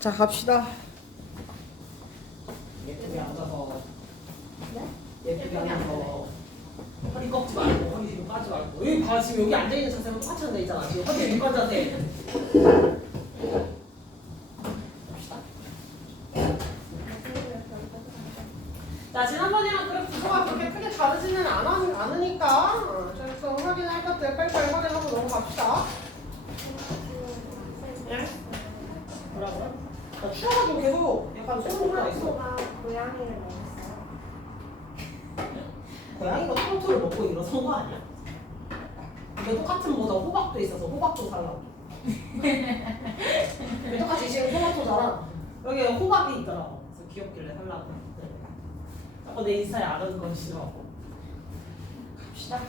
자, 갑시다. 예쁘게 앉아서. 네? 예쁘게 앉아서. 허리 꺾지 말고, 허리 뒤로 까지 말고. 여기 봐, 지금 여기 앉아있는 자세랑 똑같이 돼 있잖아. 지금 허리 윗관 자세. 갑시다. 자, 지난번이랑 그래프 구조가 그렇게 크게 다르지는 않으니까 좀 확인할 것들 빨리빨리 확인하고 넘어갑시다. 예? 뭐라고요? 나 추워가지고 계속 약간 소리가 있어. 가 고양이를 먹었어요. 고양이가 토마토를 먹고 일어선 거 아니야? 이게 똑같은 모자 호박도 있어서 호박도 살라고. 이게 똑같이 지금 토마토잖아. 여기 호박이 있더라고. 그래서 귀엽길래 살라고. 자꾸 내 인스타에 안 하는 건 싫어하고. 갑시다.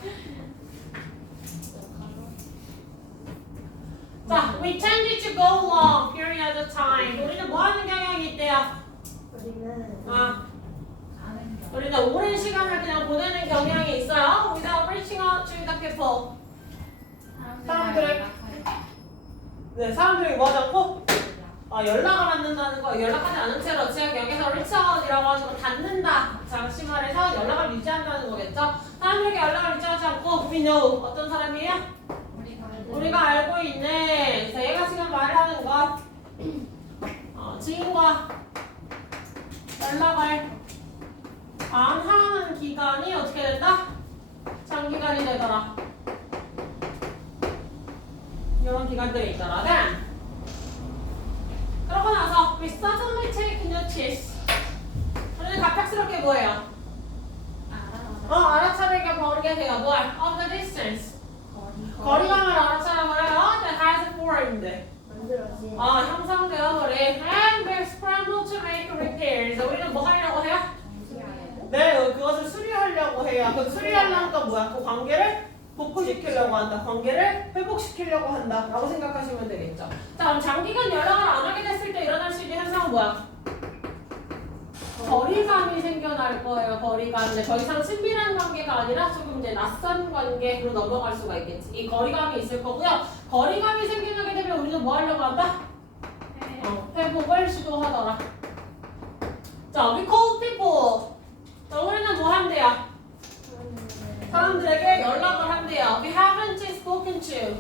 자, we tended to go long period of time. 우리는 뭐 하는 경향이 있대요? 우리는 오랜 시간을 그냥 보내는 경향이 있어요. Without reaching out to the people. 사람들이 뭐 하지 않고? 연락을 않는다는 거. 연락하지 않은 채로 제가 여기서 reach out이라고 하시고 닫는다. 잠시 말해서 연락을 유지한다는 거겠죠. 사람들에게 연락을 유지하지 않고 we know. 어떤 사람이에요? 우리가 알고 있는. 그래서 얘가 지금 말하는 것. 지인과 연락을 안 하는 기간이 어떻게 된다? 장기간이 되더라. 이런 기간들이 있더라. Then 그러고 나서 we suddenly take notice. 우리는 갑작스럽게 뭐예요? 알아차리게 버리게 돼요. 뭘? Of the distance. 거리감을 알아차려버려요. That has formed. 만들어진. 형성되어 버린. And we're scrambled to make repairs. 우리는 뭐 하려고 해요? 네, 그것을 수리하려고 해요. 그 수리하려는 건 뭐야? 그 관계를 복구시키려고 한다. 관계를 회복시키려고 한다. 라고 생각하시면 되겠죠. 자, 그럼 장기간 연락을 안 하게 됐을 때 일어날 수 있는 현상은 뭐야? 거리감이 생겨날 거예요. 거리감. 근데 더 이상 친밀한 관계가 아니라 조금 이제 낯선 관계로 넘어갈 수가 있겠지. 이 거리감이 있을 거고요. 거리감이 생겨나게 되면 우리는 뭐 하려고 한다? 회복을 시도하더라. 자, we call people. 자, 우리는 뭐 한대요? 사람들에게 연락을 한대요. We haven't spoken to.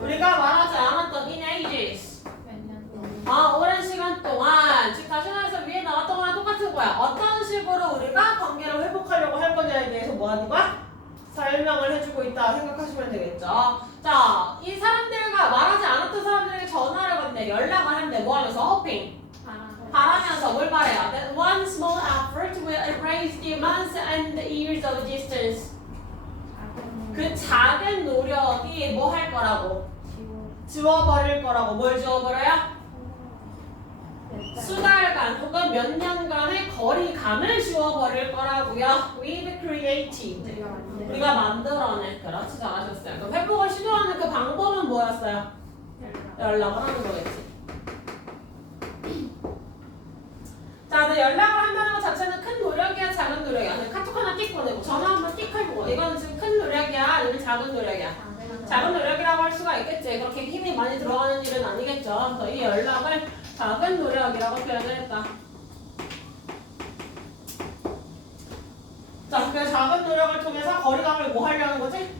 우리가 말하지 않았던 in ages. 오랜 시간 동안. 즉 다시 말해서 위에 나왔던 거랑 똑같은 거야. 어떤 식으로 우리가 관계를 회복하려고 할 거냐에 대해서 뭐 하는 거야? 설명을 해주고 있다 생각하시면 되겠죠. 자, 이 사람들과 말하지 않았던 사람들에게 전화를 건데 연락을 한대. 뭐 하면서? hoping. 바라면서 뭘 말해요? That one small effort will erase the months and the years of distance. 그 작은 노력이 뭐 할 거라고? 지워버릴 거라고. 뭘 지워버려요? 수달간 혹은 몇 년간의 거리감을 지워버릴 거라고요. We've created. 우리가 만들어낸. 그렇지, 잘하셨어요. 그럼 회복을 시도하는 그 방법은 뭐였어요? 연락을 하는 거겠지. 자, 근데 연락을 한다는 것 자체는 큰 노력이야, 작은 노력이야? 카톡 하나 띡 보내고 전화 한번 띡 해보고 이거는 지금 큰 노력이야, 아니면 작은 노력이야? 작은 노력이라고 할 수가 있겠지. 그렇게 힘이 많이 들어가는 일은 아니겠죠. 그래서 이 연락을 작은 노력이라고 표현을 했다. 자, 그 작은 노력을 통해서 거리감을 뭐 하려는 거지?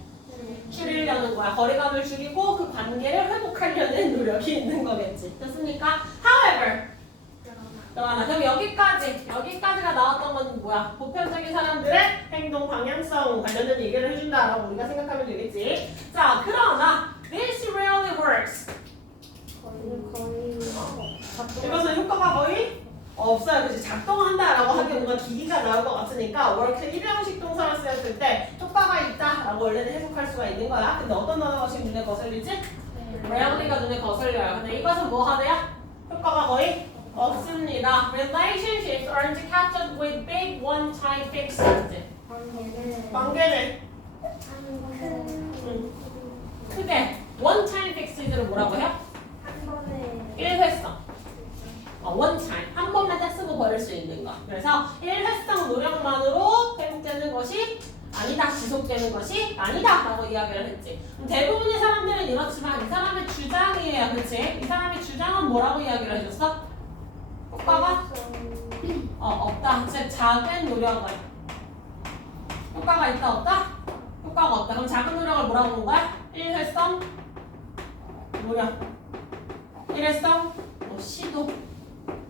줄이려는 거야. 거리감을 줄이고 그 관계를 회복하려는 노력이 있는 거겠지. 됐습니까? However, 그럼 여기까지가 나왔던 건 뭐야? 보편적인 사람들의 행동 방향성 관련된 얘기를 해준다라고 우리가 생각하면 되겠지. 자, 그러나 this rarely works. 이것은 효과가 거의 없어요. 그치? 작동한다라고 하기에 뭔가 기기가 나올 것 같으니까 work 일형식 동사를 쓰였을 때 효과가 있다라고 원래는 해석할 수가 있는 거야. 근데 어떤 단어가 지금 눈에 거슬리지? rarely가 눈에 거슬려요. 근데 이것은 뭐 하대요? 효과가 거의 없습니다. Relationships aren't kept up with big one-time fixes. 관계는 크게 one-time fixes를 뭐라고 해요? 일회성. one-time. 한 번만 딱 쓰고 버릴 수 있는 거. 그래서 일회성 노력만으로 회복되는 것이 아니다. 지속되는 것이 아니다 라고 이야기를 했지. 대부분의 사람들은 이렇지만 이 사람의 주장이에요. 그치? 이 사람의 주장은 뭐라고 이야기를 해줬어? 효과가 없다. 즉 작은 노력을 효과가 있다 없다? 효과가 없다. 그럼 작은 노력을 뭐라고 보는 거야? 일회성 노력, 일회성 시도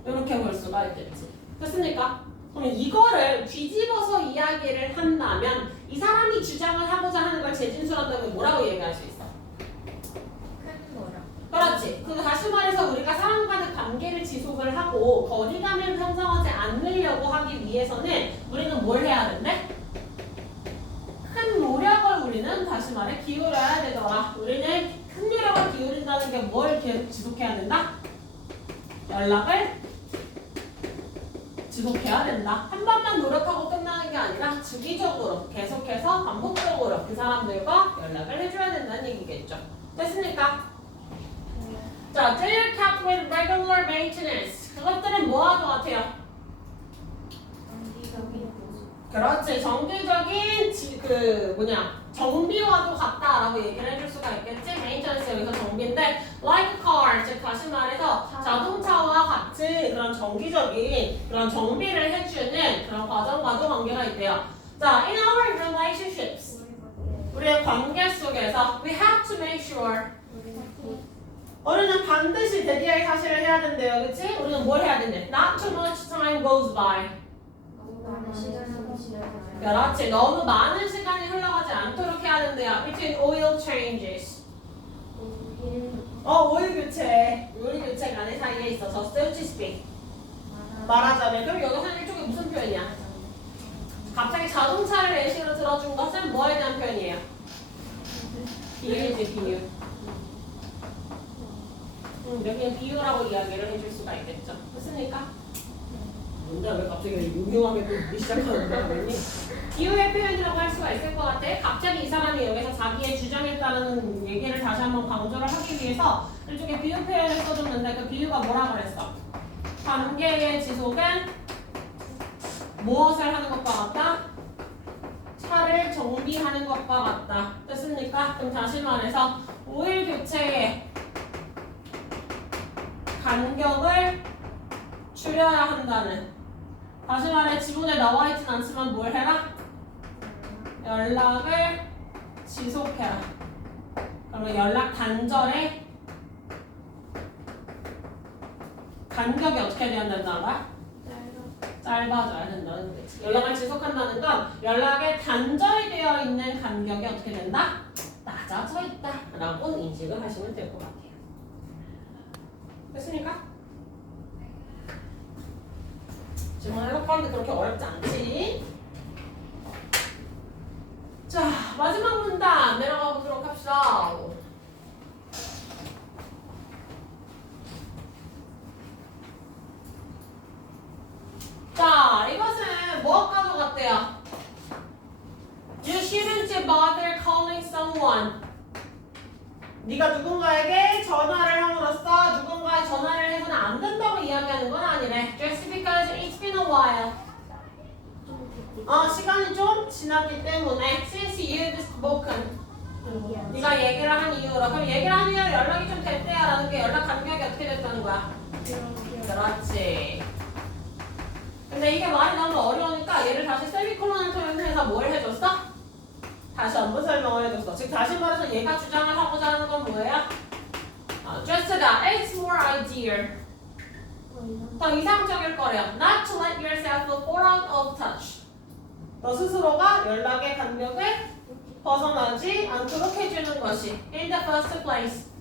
이렇게 볼 수가 있겠지. 됐습니까? 그럼 이거를 뒤집어서 이야기를 한다면 이 사람이 주장을 하고자 하는 걸 재진술한다면 뭐라고 얘기할 수 있어? 큰 거랑. 그렇지. 그 다시 말해서 우리가 사람과의 관계를 지속을 하고 거리감을 형성하지 않으려고 하기 위해서는 우리는 뭘 해야 된대? 큰 노력을 우리는 다시 말해 기울여야 되더라. 우리는 큰 노력을 기울인다는 게 뭘 계속 지속해야 된다? 연락을 지속해야 된다. 한 번만 노력하고 끝나는 게 아니라 주기적으로 계속해서 반복적으로 그 사람들과 연락을 해줘야 된다는 얘기겠죠. 됐습니까? 자, they are kept with regular maintenance. 그것들은 뭐와 같아요? 정기적인 보수. 그렇지. 정기적인 정비와도 같다라고 얘기를 해줄 수가 있겠지. maintenance 여기서 정비인데 like a car, 즉 다시 말해서 자동차와 같은 그런 정기적인 그런 정비를 해주는 그런 과정과도 관계가 있대요. 자, in our relationships, 우리의 관계 속에서 we have to make sure 우리는 반드시 대기할 사실을 해야 된대요. 그치? 우리는 뭘 해야 된대? Not too much time goes by. 많은 시간이 지나가요. 그렇지. 너무 많은 시간이 흘러가지 않도록 해야 된대요. Between oil changes. 오일 교체. 오일 교체 간의 사이에 있어서 so to speak. 말하자면 그럼 여기서 일종의 무슨 표현이야? 갑자기 자동차를 예시로 들어준 것은 뭐에 대한 표현이에요? 비유지 비유. 여기는 비유라고 이야기를 해줄 수가 있겠죠. 됐습니까? 뭔데 왜 갑자기 유명하게 보기 시작하는 거야? 비유의 표현이라고 할 수가 있을 것 같아. 갑자기 이 사람이 여기서 자기의 주장에 따르는 얘기를 다시 한번 강조를 하기 위해서 일종의 비유 표현을 써줬는데 그 비유가 뭐라 그랬어? 관계의 지속은 무엇을 하는 것과 같다? 차를 정비하는 것과 같다. 됐습니까? 그럼 다시 말해서 오일 교체의 간격을 줄여야 한다는, 다시 말해 지문에 나와 있진 않지만 뭘 해라? 연락을 지속해라. 그러면 연락 단절의 간격이 어떻게 돼야 된다는 거야? 짧아져야 된다는 거지. 연락을 지속한다는 건 연락에 단절이 되어 있는 간격이 어떻게 된다? 낮아져 있다 라고 인식을 하시면 될 것 같아요. 됐습니까? 지금 해석하는데 그렇게 어렵지 않지? 자, 마지막 문단 내려가 보도록 합시다. 자, 이것은 무엇과도 같대요? You shouldn't bother calling someone. 네가 누군가에게 전화를 함으로써 누군가의 전화를 해서는 안 된다고 이야기하는 건 아니래. Just because it's been a while. 시간이 좀 지났기 때문에 since you've spoken. 네가 얘기를 한 이유로. 그럼 얘기를 한 이유로 연락이 좀 됐대야 라는 게 연락 간격이 어떻게 됐다는 거야? 그렇지. 근데 이게 말이 너무 어려우니까 얘를 다시 세미콜론을 통해서 뭘 해줬어? 다시 한번 설명을 해줬어. 즉 다시 말해서 얘가 주장을 하고자 하는 건 뭐예요? Jessica, it's more ideal. 더 이상적일 거래요. Not to let yourself fall out of touch. 너 스스로가 연락의 간격을 벗어나지 않도록 해주는 것이 in the first place.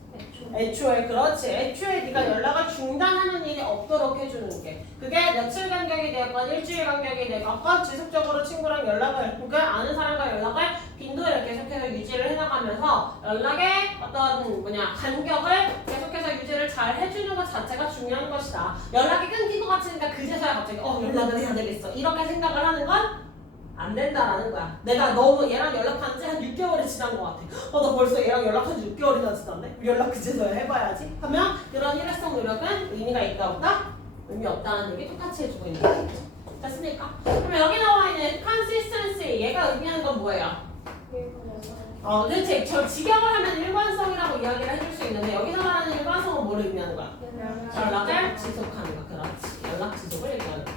애초에 그렇지. 애초에 네가 연락을 중단하는 일이 없도록 해주는 게 그게 며칠 간격이 되었건 일주일 간격이 되었건 지속적으로 친구랑 연락을 그러니까 아는 사람과 연락을 빈도를 계속해서 유지를 해나가면서 연락의 어떤 간격을 계속해서 유지를 잘 해주는 것 자체가 중요한 것이다. 연락이 끊긴 것 같으니까 그제서야 갑자기 연락을 해야 되겠어 이렇게 생각을 하는 건 안 된다라는 거야. 내가 너무 얘랑 연락한 지 한 6개월이 지난 것 같아. 나 벌써 얘랑 연락한 지 6개월이나 지났네? 연락 그제서야 해봐야지. 하면 그런 일회성 노력은 의미가 있다 없다? 의미 없다는 얘기 똑같이 해주고 있는 거지. 됐습니까? 그럼 여기 나와 있는 consistency 얘가 의미하는 건 뭐예요? 그렇지. 저 직역을 하면 일관성이라고 이야기를 해줄 수 있는데 여기서 말하는 일관성은 뭐를 의미하는 거야? 연락을 지속하는 거. 그렇지. 연락 지속을 얘기하는 거.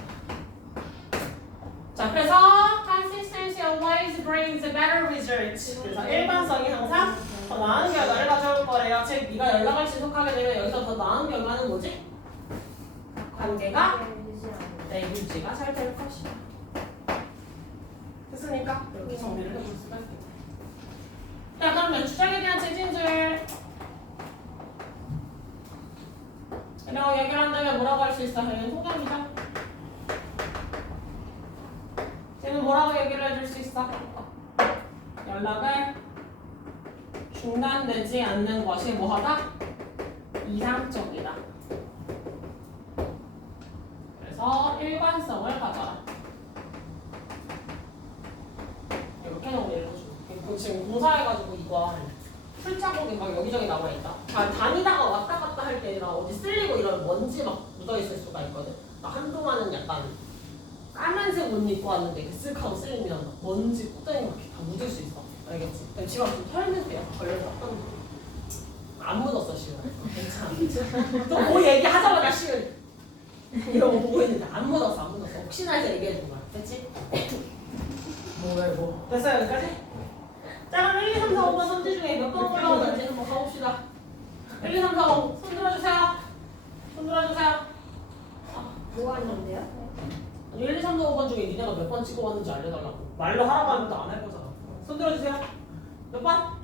자, 그래서 consistency always brings a better result. 그래서 일관성이 항상 더 나은 결과를 가져올 거래요. 즉, 네가 연락을 지속하게 되면 여기서 더 나은 결과는 뭐지? 관계가 유지가 잘 될 것이다. 됐습니까? 이렇게 정리를 해볼 수가 있겠다. 자, 그러면 주장에 대한 재진술 이라고 얘기를 한다면 뭐라고 할 수 있어? 얘는 통장이죠. 쟤는 뭐라고 얘기를 해줄 수 있어? 연락을 중단되지 않는 것이 뭐하다? 이상적이다. 그래서 일관성을 가져라. 이렇게 정리를 해줘. 지금 공사해가지고 이거 풀자국이 막 여기저기 나와있다. 다니다가 왔다 갔다 할 때 나 어디 쓸리고 이런 먼지 막 묻어있을 수가 있거든. 나 한동안은 약간 까만색 옷 입고 왔는데 쓱 하고 쓸리면 먼지 꼬다니 막 이렇게 다 묻을 수 있어. 알겠지? 집 앞 좀 털면 돼요. 걸려서 안 묻었어 시은. 괜찮아. 또 뭐 얘기하자마자 시은 이런 거 보고 있는데 안 묻었어. 혹시나 해서 얘기해준 거야. 됐지? 뭐 됐어요 여기까지? 자 그럼 1, 2, 3, 4, 5번 선지 중에 몇 번 올라오는지 한번 가봅시다. 1, 2, 3, 4, 5 손 들어주세요. 손 들어주세요. 뭐 하는데요? 1, 2, 3, 4, 5번 중에 니네가 몇 번 찍어왔는지 알려달라고. 말로 하라고 하면 또 안 할 거잖아. 손 들어주세요. 몇 번?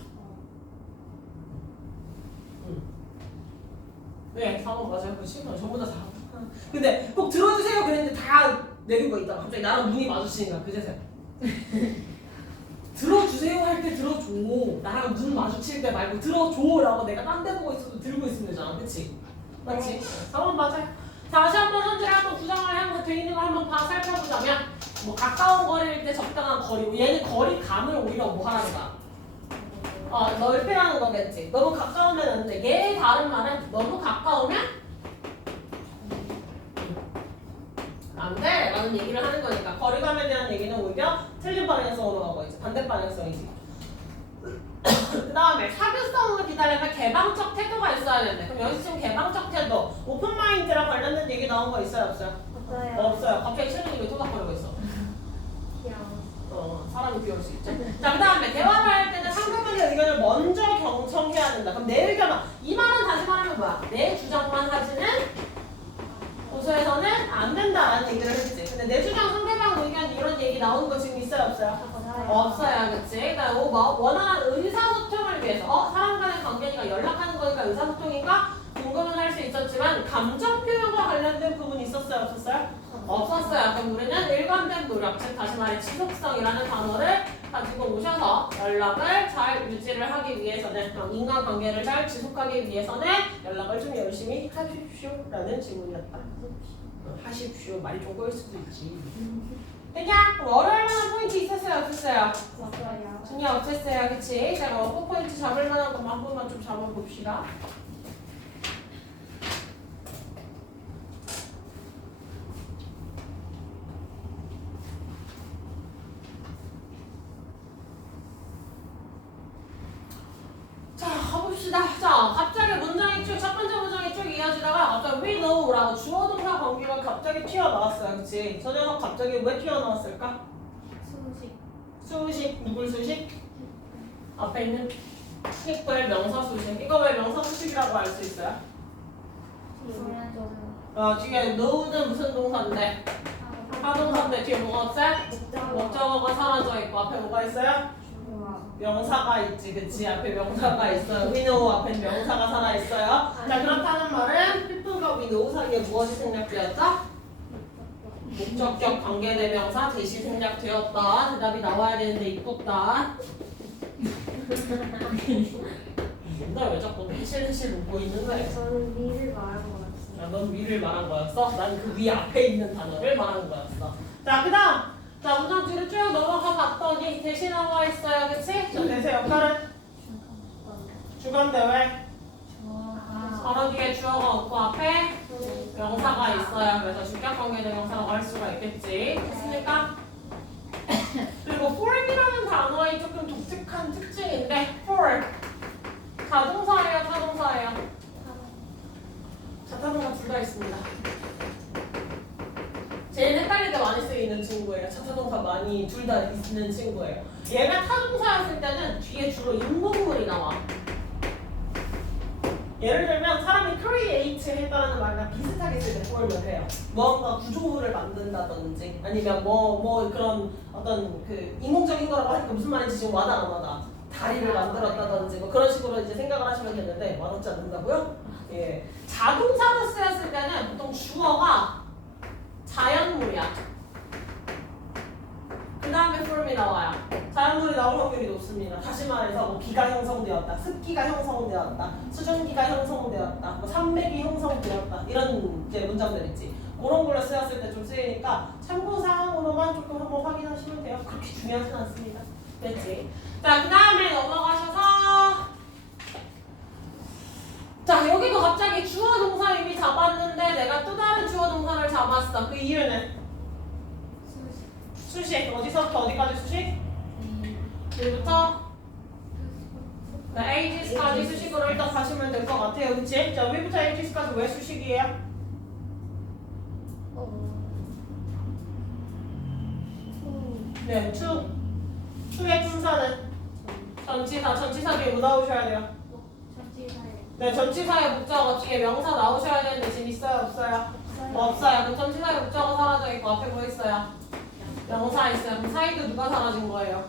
네, 4번 맞아요. 그 시간 전부 다 4번. 근데 꼭 들어주세요 그랬는데 다 내린 거 있다가 갑자기 나랑 눈이 마주치니까 그제서야. 들어주세요 할 때 들어줘. 나랑 눈 마주칠 때 말고 들어줘라고 내가 딴 데 보고 있어도 들고 있으면 되잖아. 그치? 맞지? 4번 맞아요. 다시 한번 선지를 한번 구성을 하고 돼 있는 거 한번 살펴보자면 뭐 가까운 거리일 때 적당한 거리고 얘는 거리감을 오히려 뭐 하라는 거야? 넓히라는 거겠지. 너무 가까우면 안 돼. 얘의 다른 말은 너무 가까우면 안 돼 라는 얘기를 하는 거니까 거리감에 대한 얘기는 오히려 틀린 방향성으로 가고 있지. 반대 방향성이지. 그 다음에 사교성으로 기다리면 개방적 태도가 있어야 되는데 그럼 여기서 지금 개방적 태도 오픈마인드랑 관련된 얘기 나온 거 있어요 없어요? 없어요. 갑자기 채널이 왜 토닥거리고 있어? 사람이 귀여울 수 있죠. 자, 그 다음에 대화를 할 때는 상대방의 의견을 먼저 경청해야 된다. 그럼 내 의견만 이 말은 다시 말하면 뭐야? 내 주장만 하지는 도서에서는 안 된다라는 얘기를 했지. 근데 내 주장 상대방 의견 이런 얘기 나오는 거 지금 있어요 없어요? 없어요, 그치? 그러니까 원하는 의사소통을 위해서 사람 간의 관계니까 연락하는 거니까 의사소통인가 궁금은 할 수 있었지만 감정 표현과 관련된 부분이 있었어요 없었어요? 없었어요. 그럼 우리는 일관된 노력, 즉 다시 말해 지속성이라는 단어를 가지고 오셔서 연락을 잘 유지를 하기 위해서는 인간관계를 잘 지속하기 위해서는 연락을 좀 열심히 하십시오라는 질문이었다. 하십시오 말이 좀 꼬일 수도 있지. 됐냐? 그럼 월요일 만한 포인트 있었어요 없었어요? 없어요. 전혀 없었어요. 그치? 자 그럼 워크 포인트 잡을 만한 것만 한 번만 좀 잡아봅시다. 자 가봅시다. 자 갑자기 문장이 첫 번째 문장이 쭉 이어지다가 갑자기 we know라고 주어 동사 관계가 갑자기 튀어나왔어요. 그치? 저 녀석 갑자기 왜 튀어나왔을까? 수식 누굴 수식? 앞에 있는 식구의 명사 수식. 이거 왜 명사 수식이라고 알 수 있어요? 뒤에 know는 무슨 동사인데? 하동사인데 뒤에 뭐가 없어요? 목적어가 사라져 있고 앞에 뭐가 있어요? 명사가 있지, 그치? 앞에 명사가 있어요. we know 앞에 명사가 살아 있어요. 자 그렇다는 말은 필통과 we know 사이에 무엇이 생략되었다? 목적격 관계대명사 대시 생략되었다. 대답이 나와야 되는데 이뻤다. 너 왜 자꾸 해실 웃고 있는 거야? 저는 미를 말한 것 같습니다. 넌 위를 말한 거였어? 난 그 위 앞에 있는 단어를 말한 거였어. 자, 그 다음. 자, 문장 뒤로 쭉 넘어가 봤더니 대시 나와 있어요. 그치? 자, 대세 역할은? 주관대 왜? 바로 뒤에 주어가 없고 앞에? 명사가 있어야 그래서 주격 관계 대명사라고 할 수가 있겠지. 됐습니까? 그리고 form이라는 단어의 조금 독특한 특징인데 for 자동사예요, 타동사예요? 자타동사 둘 다 있습니다. 제일 헷갈릴 때 많이 쓰이는 친구예요. 자타동사 많이 둘 다 있는 친구예요. 얘가 타동사였을 때는 뒤에 주로 인공물이 나와. 예를 들면 사람이 create 했다는 말이랑 비슷하게 쓸 때 form을 해요. 뭔가 구조물을 만든다든지 아니면 뭐 그런 어떤 그 인공적인 거라고 하니까 무슨 말인지 지금 와닿아 안 와닿아. 다리를 만들었다든지 뭐 그런 식으로 이제 생각을 하시면 되는데 와닿지 않는다고요? 예. 자동사로 쓰였을 때는 보통 주어가 자연물이야. 그 다음에 form이 나와요. 자연물이 나올 확률이 높습니다. 다시 말해서 뭐 비가 형성되었다, 습기가 형성되었다, 수증기가 형성되었다, 뭐 산맥이 형성되었다 이런 이제 문장들 있지. 그런 걸로 쓰였을 때 좀 쓰이니까 참고사항으로만 조금 한번 확인하시면 돼요. 그렇게 중요하진 않습니다. 됐지? 자, 그 다음에 넘어가셔서 자, 여기도 갑자기 주어 동사 이미 잡았는데 내가 또 다른 주어 동사를 잡았어. 그 이유는? 수식. 어디서부터 어디까지 수식? 여기부터 ages까지 수식으로 일단 가시면 될 것 같아요. 그치? 자, 위부터 ages까지 왜 수식이에요? 네, to의 분사는 전치사 뒤에 뭐 나오셔야 돼요? 네, 전치사의 목적어 뒤에 명사 나오셔야 되는데 지금 있어요? 없어요? 없어요. 그럼 전치사의 목적어 사라져 있고 앞에 뭐 있어요? 명사 있어요. 그럼 사이도 누가 사라진 거예요?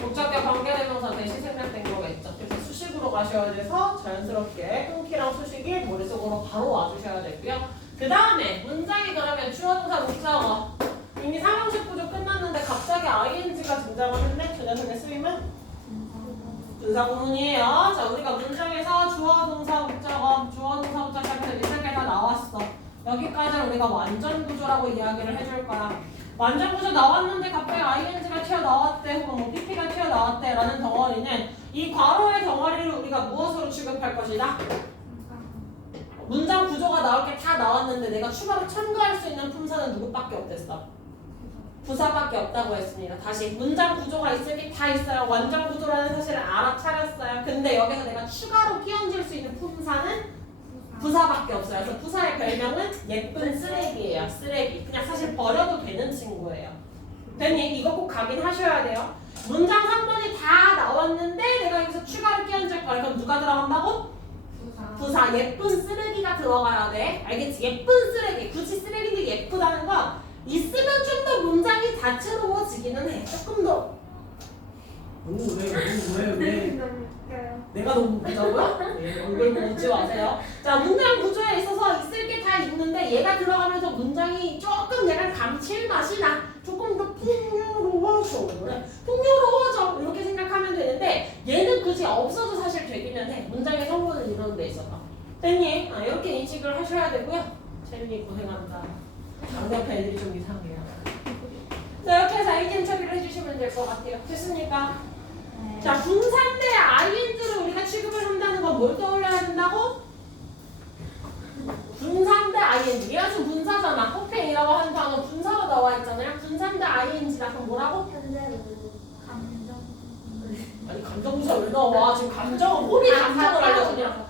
목적격 관계대명사 대신 생략된 거겠죠. 그래서 수식으로 가셔야 돼서 자연스럽게 끊기랑 수식이 머릿속으로 바로 와주셔야 되고요. 그 다음에 문장이 그러면 주어동사 목적어 이미 상형식 구조 끝났는데 갑자기 ing가 등장을 했네. 저 녀석의 쓰임은? 분사구문이에요. 자, 우리가 문장에서 주어동사 목적어 주어동사부터 시작해서 있을 게 다 나왔어. 여기까지는 우리가 완전 구조라고 이야기를 해줄 거야. 완전 구조 나왔는데 갑자기 ing가 튀어나왔대 혹은 뭐 pp가 튀어나왔대 라는 덩어리는 이 괄호의 덩어리를 우리가 무엇으로 취급할 것이다? 문장 구조가 나올 게 다 나왔는데 내가 추가로 첨가할 수 있는 품사는 누구밖에 없댔어? 부사밖에 없다고 했습니다. 다시 문장 구조가 있을 게 다 있어요. 완전 구조라는 사실을 알아차렸어요. 근데 여기서 내가 추가로 끼얹을 수 있는 품사는 부사밖에 없어요. 그래서 부사의 별명은 예쁜 쓰레기예요. 쓰레기. 그냥 사실 버려도 되는 친구예요. 됐니? 이거 꼭 각인하셔야 돼요. 문장 3번이 다 나왔는데 내가 여기서 추가로 끼얹을 거야. 그럼 누가 들어간다고? 부사. 예쁜 쓰레기가 들어가야 돼. 알겠지? 예쁜 쓰레기. 굳이 쓰레기도 예쁘다는 건 있으면 좀 더 문장이 다채로워지기는 해. 조금 더. 왜? 내가 너무 웃자고요? 네, 얼굴 보고 웃지 마세요. 자, 문장 구조에 있어서 있을 게 다 있는데 얘가 들어가면서 문장이 조금 약간 감칠맛이 나. 조금 더 풍요로워져. 풍요로워져. 이렇게 생각하면 되는데 얘는 굳이 없어도 사실 되기는 해. 문장의 성분을 이루는 데 있어서. 됐니? 이렇게 인식을 하셔야 되고요. 재민이 고생한다. 양옆에 애들이 좀 이상해요. 자, 이렇게 해서 아이템 처리를 해주시면 될 것 같아요. 됐습니까? 자, 분사인데 ing를 우리가 취급을 한다는 건 뭘 떠올려야 된다고? 분사인데 ing. 얘가 지금 분사잖아. 호팽이라고 하는 단어 분사로 나와 있잖아요. 분사인데 ing라 그럼 뭐라고? 아니 감정부사 왜 나와? 지금 감정은 홈이 감정을 하려고 그냥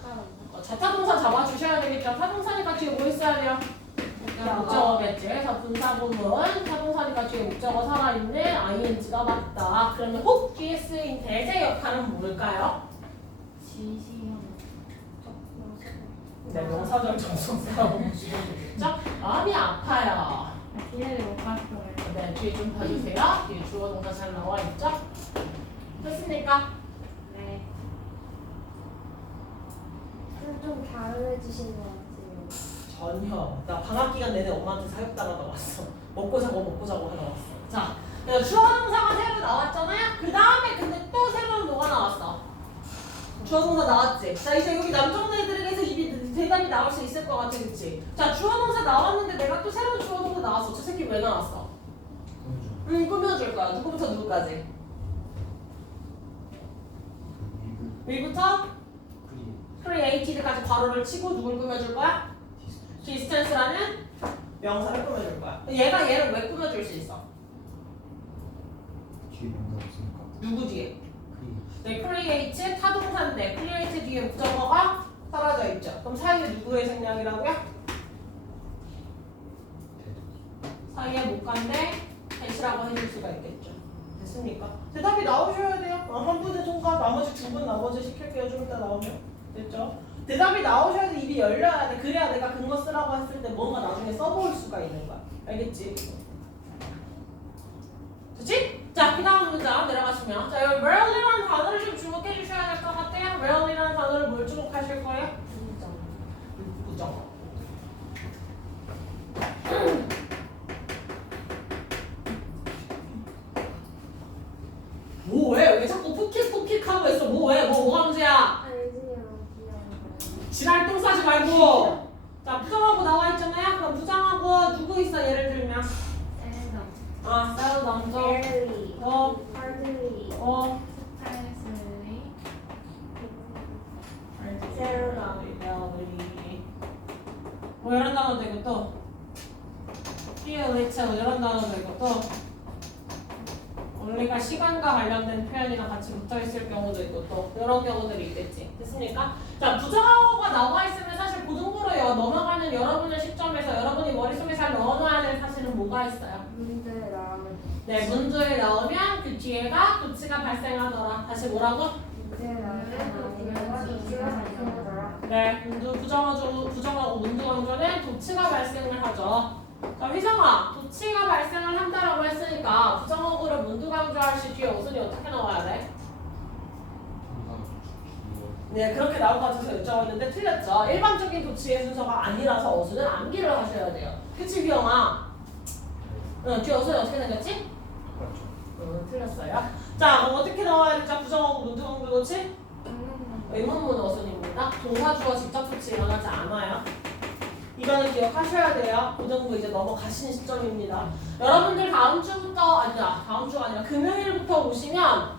자타동사 잡아주셔야 되겠죠. 타동사니까 뒤에 뭐 있어야 돼요? 목적어겠지. 그래서 분사구문 타동사니까 뒤에 목적어 살아있는 ing가 맞다. 그러면 혹기에 쓰인 대세 역할은 뭘까요? 네, 명사절 정성사라고 보시면 되겠죠? 마음이 아파요. 네, 뒤에 좀 봐주세요. 뒤에 주어 동사 잘 나와 있죠? 됐습니까? 네. 좀 다르해지신 것 같아요. 전혀. 나 방학 기간 내내 엄마한테 사육당하다 왔어. 먹고 자고 하다 왔어. 자, 그래서 주어 동사가 새로 나왔잖아요. 그 다음에 근데 또 새로운 뭐가 나왔어? 주어 동사 나왔지? 자, 이제 여기 남쪽 애들에게서 입이 대답이 나올 수 있을 것 같아, 그치? 자, 주어 동사 나왔는데 내가 또 새로운 주어 동사 나왔어. 저 새끼 왜 나왔어? 꾸며줄 거야. 누구부터 누구까지? 위부터 created까지 괄호를 치고 누굴 꾸며줄 거야? distance라는 명사를 꾸며줄 거야. 얘가 얘를 왜 꾸며줄 수 있어? 뒤에 명사 없으니까. 누구 뒤에? 크리. 네, create 타동사인데 create 뒤에 부정어가 사라져 있죠. 그럼 사이에 누구의 생략이라고요? 사이에 못 간데 대시라고 해줄 수가 있겠죠. 됐습니까? 대답이 나오셔야 돼요. 한 분의 통과, 나머지 두 분 나머지 시킬게요. 좀 이따 나오면. 됐죠? 대답이 나오셔야 돼. 입이 열려야 돼. 그래야 내가 근거 쓰라고 했을 때 뭔가 나중에 써볼 수가 있는 거야. 알겠지? 됐지? 자, 그 다음 문장 내려가시면 자, 여기 rarely라는 단어를 좀 주목해 주셔야 될 것 같아요. rarely라는 단어를 뭘 주목하실 거예요? 부정. 뭐해? 왜 자꾸 푹킥 하고 있어? 뭐가 문제야? 알지요. 지랄 똥 싸지 말고. 자, 부정하고 나와 있잖아요. 그럼 부정하고 누구 있어? 예를 들면 seldom. Barely. 어. Hardly. 뭐 이런 단어도 있고 또 feel it 이런 단어도 있고 또 우리가 시간과 관련된 표현이랑 같이 붙어있을 경우도 있고 또 이런 경우들이 있겠지. 됐습니까? 자, 부정어가 나와 있으면 사실 고등부로 넘어가는 여러분의 시점에서 여러분이 머릿속에 잘 넣어놔야 될 사실은 뭐가 있어요? 문제에 나오면 네, 문조에 나오면 그 뒤에가 도치가 발생하더라. 다시 뭐라고? 문제에 나오면 도치가 발생하더라. 네, 부정하고 문두 강조는 도치가 발생을 하죠. 자, 휘성아, 도치가 발생을 한다라고 했으니까 부정어구를 문두 강조할 시 뒤에 어순이 어떻게 나와야 돼? 네, 그렇게 나올 것 같아서 여쭤봤는데 틀렸죠. 일반적인 도치의 순서가 아니라서 어순은 암기를 하셔야 돼요. 그치, 휘영아? 응, 뒤에 어순이 어떻게 생겼지? 틀렸어요. 자, 그럼 어떻게 나와야 되죠? 부정어구 문두 강조 도치? 의문문 어순입니다. 동사주어 직접 조치 일어나지 않아요. 이거는 기억하셔야 돼요. 고등부 이제 넘어가시는 시점입니다. 여러분들 다음 주가 아니라 금요일부터 오시면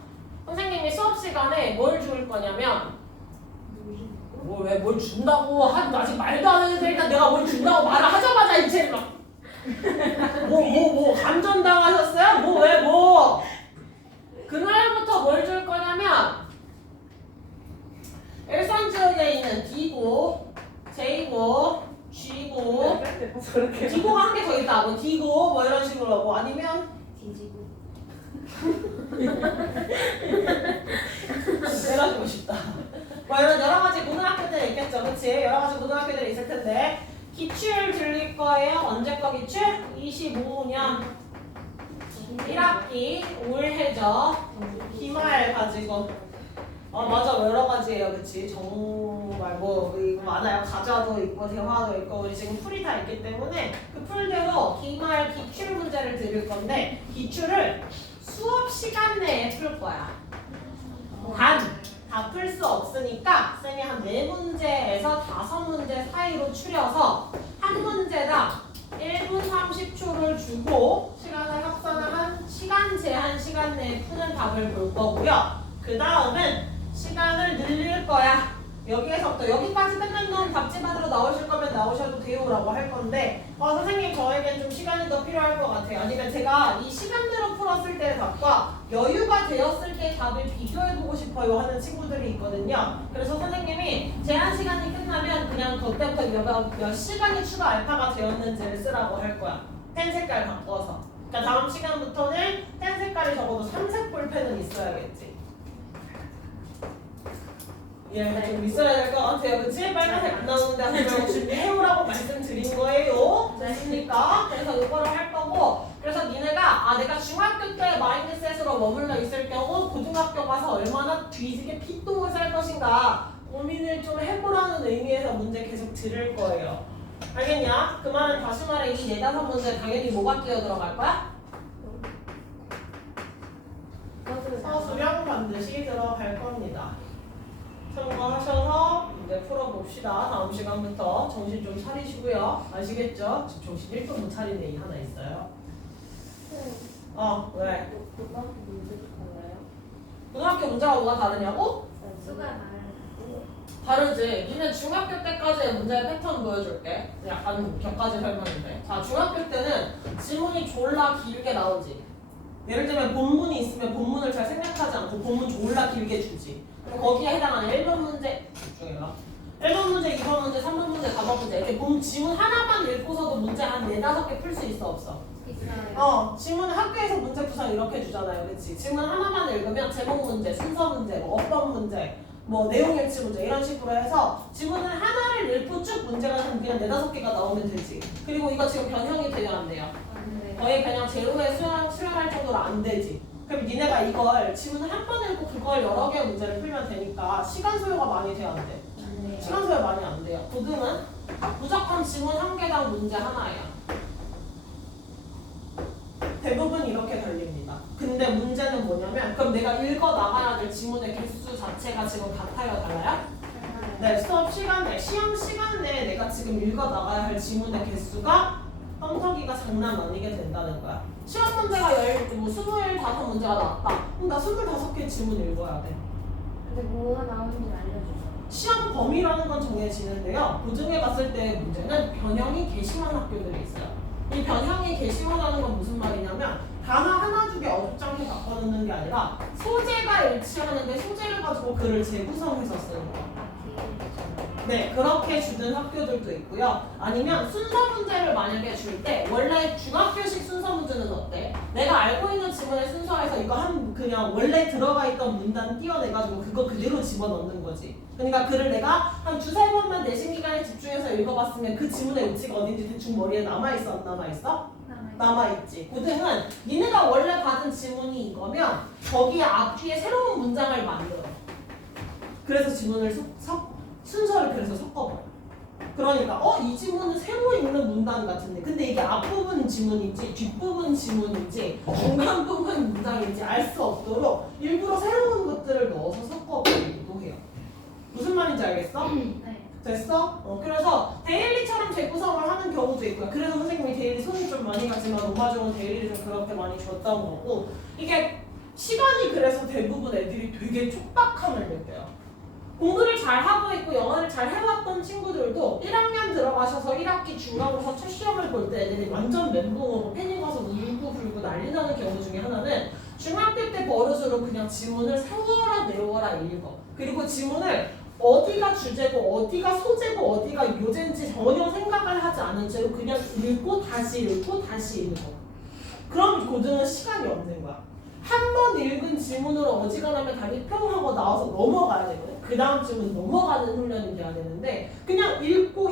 선생님이 수업 시간에 뭘 줄 거냐면 뭘 준다고 아직 말도 안 했는데 일단 내가 뭘 준다고 말을 하자마자 이제 막 감전당하셨어요? 금요일부터 뭘 줄 거냐면 일산지역에 있는 D고, J고, G고, D고가 한 개 더 있다. 뭐 D고 뭐 이런 식으로 뭐 아니면 뒤지고. 내가 주고 싶다. 뭐 이런 여러 가지 고등학교들이 있겠죠, 그렇지? 여러 가지 고등학교들이 있을 텐데 기출 들릴 거예요. 언제 거 기출? 25년 1학기 올해죠. 기말 가지고. 맞아, 여러 가지예요, 그치? 정말 이거 많아요. 가자도 있고 대화도 있고 우리 지금 풀이 다 있기 때문에 그 풀대로 기말 기출 문제를 드릴 건데 기출을 수업 시간 내에 풀 거야. 단 다 풀 수 없으니까 쌤이 한 4문제에서 5문제 사이로 추려서 한 문제당 1분 30초를 주고 시간을 합산하면 시간 제한 시간 내에 푸는 답을 볼 거고요. 그 다음은 시간을 늘릴 거야. 여기에서부터 여기까지 끝난 놈 답지 받으러 나오실 거면 나오셔도 돼요라고 할 건데 선생님 저에겐 좀 시간이 더 필요할 것 같아요. 아니면 제가 이 시간대로 풀었을 때의 답과 여유가 되었을 때의 답을 비교해보고 싶어요 하는 친구들이 있거든요. 그래서 선생님이 제한 시간이 끝나면 그냥 그때부터 몇 시간이 추가 알파가 되었는지를 쓰라고 할 거야. 펜 색깔 바꿔서. 그러니까 다음 시간부터는 펜 색깔이 적어도 3색 볼펜은 있어야겠지. 예, 좀 있어야 될 것 같아요. 그치? 빨간색 안 나오는데 한번 준비해오라고 말씀드린 거예요. 됐습니까? 그래서 이거를 할 거고 그래서 니네가 내가 중학교 때 마인드셋으로 머물러 있을 경우 고등학교 가서 얼마나 뒤지게 피똥을 쌀 것인가 고민을 좀 해보라는 의미에서 문제 계속 들을 거예요. 알겠냐? 그 말은 다시 말해 이 4-5문제 당연히 뭐가 끼어 들어갈 거야? 서술형 반드시 들어갈 겁니다. 참고하셔서 이제 풀어봅시다. 다음 시간부터 정신 좀 차리시고요. 아시겠죠? 정신 1도 못 차리는 애 하나 있어요. 왜? 고등학교 문제도 달라요? 고등학교 문제가 뭐가 다르냐고? 수가 많아요. 다르지. 니네 중학교 때까지의 문제 패턴 보여줄게. 약간 격가지 설명인데. 자, 중학교 때는 지문이 졸라 길게 나오지. 예를 들면 본문이 있으면 본문을 잘 생략하지 않고 본문 졸라 길게 주지. 그럼 거기에 해당하는 1번 문제 집중해라. 1번 문제, 2번 문제, 3번 문제, 4번 문제 이렇게 지문 하나만 읽고서도 문제 한 4, 5개 풀 수 있어 없어? 있어요. 지문 학교에서 문제 구성 이렇게 주잖아요. 그렇지? 지문 하나만 읽으면 제목 문제, 순서 문제, 뭐 어법 문제, 뭐 내용 일치 문제 이런 식으로 해서 지문을 하나를 읽고 쭉 문제가 한 그냥 4, 5개가 나오면 되지. 그리고 이거 지금 변형이 되면 안 돼요. 거의 그냥 제로에 수렴할 정도로 안 되지. 그럼 니네가 이걸 지문을 한 번 읽고 그걸 여러 개의 문제를 풀면 되니까 시간 소요가 많이 돼야 안 돼. 시간 소요 많이 안 돼요. 고등은 무조건 지문 한 개당 문제 하나예요. 대부분 이렇게 걸립니다. 근데 문제는 뭐냐면 그럼 내가 읽어 나가야 될 지문의 개수 자체가 지금 같아요, 달라요? 네, 수업 시간 내, 시험 시간 내에 내가 지금 읽어 나가야 할 지문의 개수가 덤터기가 장난 아니게 된다는 거야. 시험 문제가 25문제가 나왔다. 그럼 나 25개 지문 읽어야 돼. 근데 뭐가 나오는지 알려주세요. 시험 범위라는 건 정해지는데요. 고등에 갔을 때 문제는 변형이 개심한 학교들이 있어요. 이 변형이 개심하다는 건 무슨 말이냐면 단어 하나 두 개 어줍지 않게 바꿔놓는 게 아니라 소재가 일치하는데 소재를 가지고 글을 재구성해서 쓰는 거야. 네, 그렇게 주는 학교들도 있고요. 아니면 순서 문제를 만약에 줄 때 원래 중학교식 순서 문제는 어때? 내가 알고 있는 지문의 순서에서 이거 그냥 원래 들어가 있던 문단 띄어내가지고 그거 그대로 집어넣는 거지. 그러니까 글을 내가 한 2-3번만 내신 기간에 집중해서 읽어봤으면 그 지문의 위치가 어딘지 대충 머리에 남아있어 안 남아있어? 남아있지. 고등은 니네가 원래 받은 지문이 이거면 거기에 앞뒤에 새로운 문장을 만들어. 그래서 지문을 순서를 그래서 섞어버려. 그러니까 이 지문은 새로 읽는 문단 같은데 근데 이게 앞부분 지문인지 뒷부분 지문인지 중간 부분 문장인지 알 수 없도록 일부러 새로운 것들을 넣어서 섞어버리기도 해요. 무슨 말인지 알겠어? 네. 됐어? 그래서 데일리처럼 재구성을 하는 경우도 있고요. 그래서 선생님이 데일리 손이 좀 많이 가지만 오마중은 데일리를 좀 그렇게 많이 줬던 거고 이게 시간이 그래서 대부분 애들이 되게 촉박함을 느껴요. 공부를 잘 하고 있고 영어를 잘 해왔던 친구들도 1학년 들어가셔서 1학기 중간고사 첫 시험을 볼 때 애들이 완전 멘붕으로 패닉 와서 울고 불고 난리 나는 경우 중에 하나는 중학교 때 버릇으로 그냥 지문을 세워라 내워라 읽어. 그리고 지문을 어디가 주제고 어디가 소재고 어디가 요제인지 전혀 생각을 하지 않은 채로 그냥 읽고 다시 읽고 다시 읽어. 그럼 고등은 시간이 없는 거야. 한 번 읽은 지문으로 어지간하면 다리 평 하고 나와서 넘어가야 되거든. 그 다음 지문 넘어가는 훈련이 돼야 되는데 그냥 읽고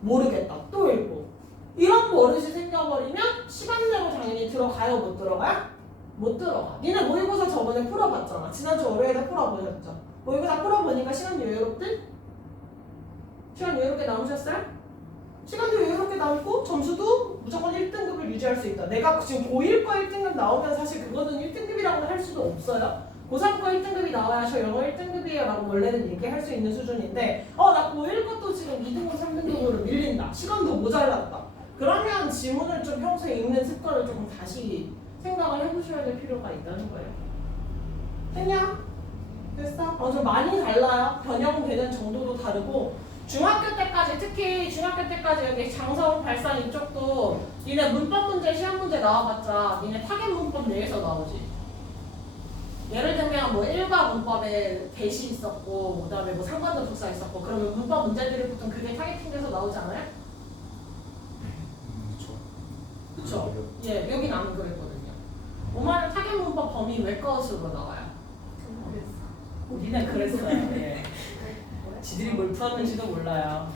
모르겠다 또 읽고 이런 버릇이 생겨버리면 시간 내로 당연히 들어가요 못 들어가요? 못 들어가. 니네 모의고사 저번에 풀어봤잖아. 지난주 월요일에 풀어보셨죠? 모의고사 풀어보니까 시간 여유롭든? 시간 여유롭게 남으셨어요? 시간도 여유롭게 남고 점수도 무조건 1등급을 유지할 수 있다. 내가 지금 고1과 1등급 나오면 사실 그거는 1등급이라고 할 수도 없어요. 고3과 1등급이 나와야 저 영어 1등급이에요 라고 원래는 얘기할 수 있는 수준인데 나 고1 것도 지금 2등급 3등급으로 밀린다. 시간도 모자랐다. 그러면 지문을 좀 평소에 읽는 습관을 조금 다시 생각을 해보셔야 될 필요가 있다는 거예요. 됐냐? 됐어? 좀 많이 달라요. 변형되는 정도도 다르고 중학교 때까지 특히 중학교 때까지 여기 장서울 발산 이쪽도 니네 문법 문제 시험 문제 나와봤자 니네 타겟 문법 내에서 나오지. 예를 들면 뭐 일과 문법에 대시 있었고 그 다음에 뭐 상관적 복사 있었고 그러면 문법 문제들이 보통 그게 타겟팅돼서 나오지 않아요? 그쵸? 예, 여긴 안 그랬거든요. 5만원 타겟 문법 범위 외과수로 나와요. 니네 그랬어요. 예. 지들이 뭘 풀었는지도 몰라요.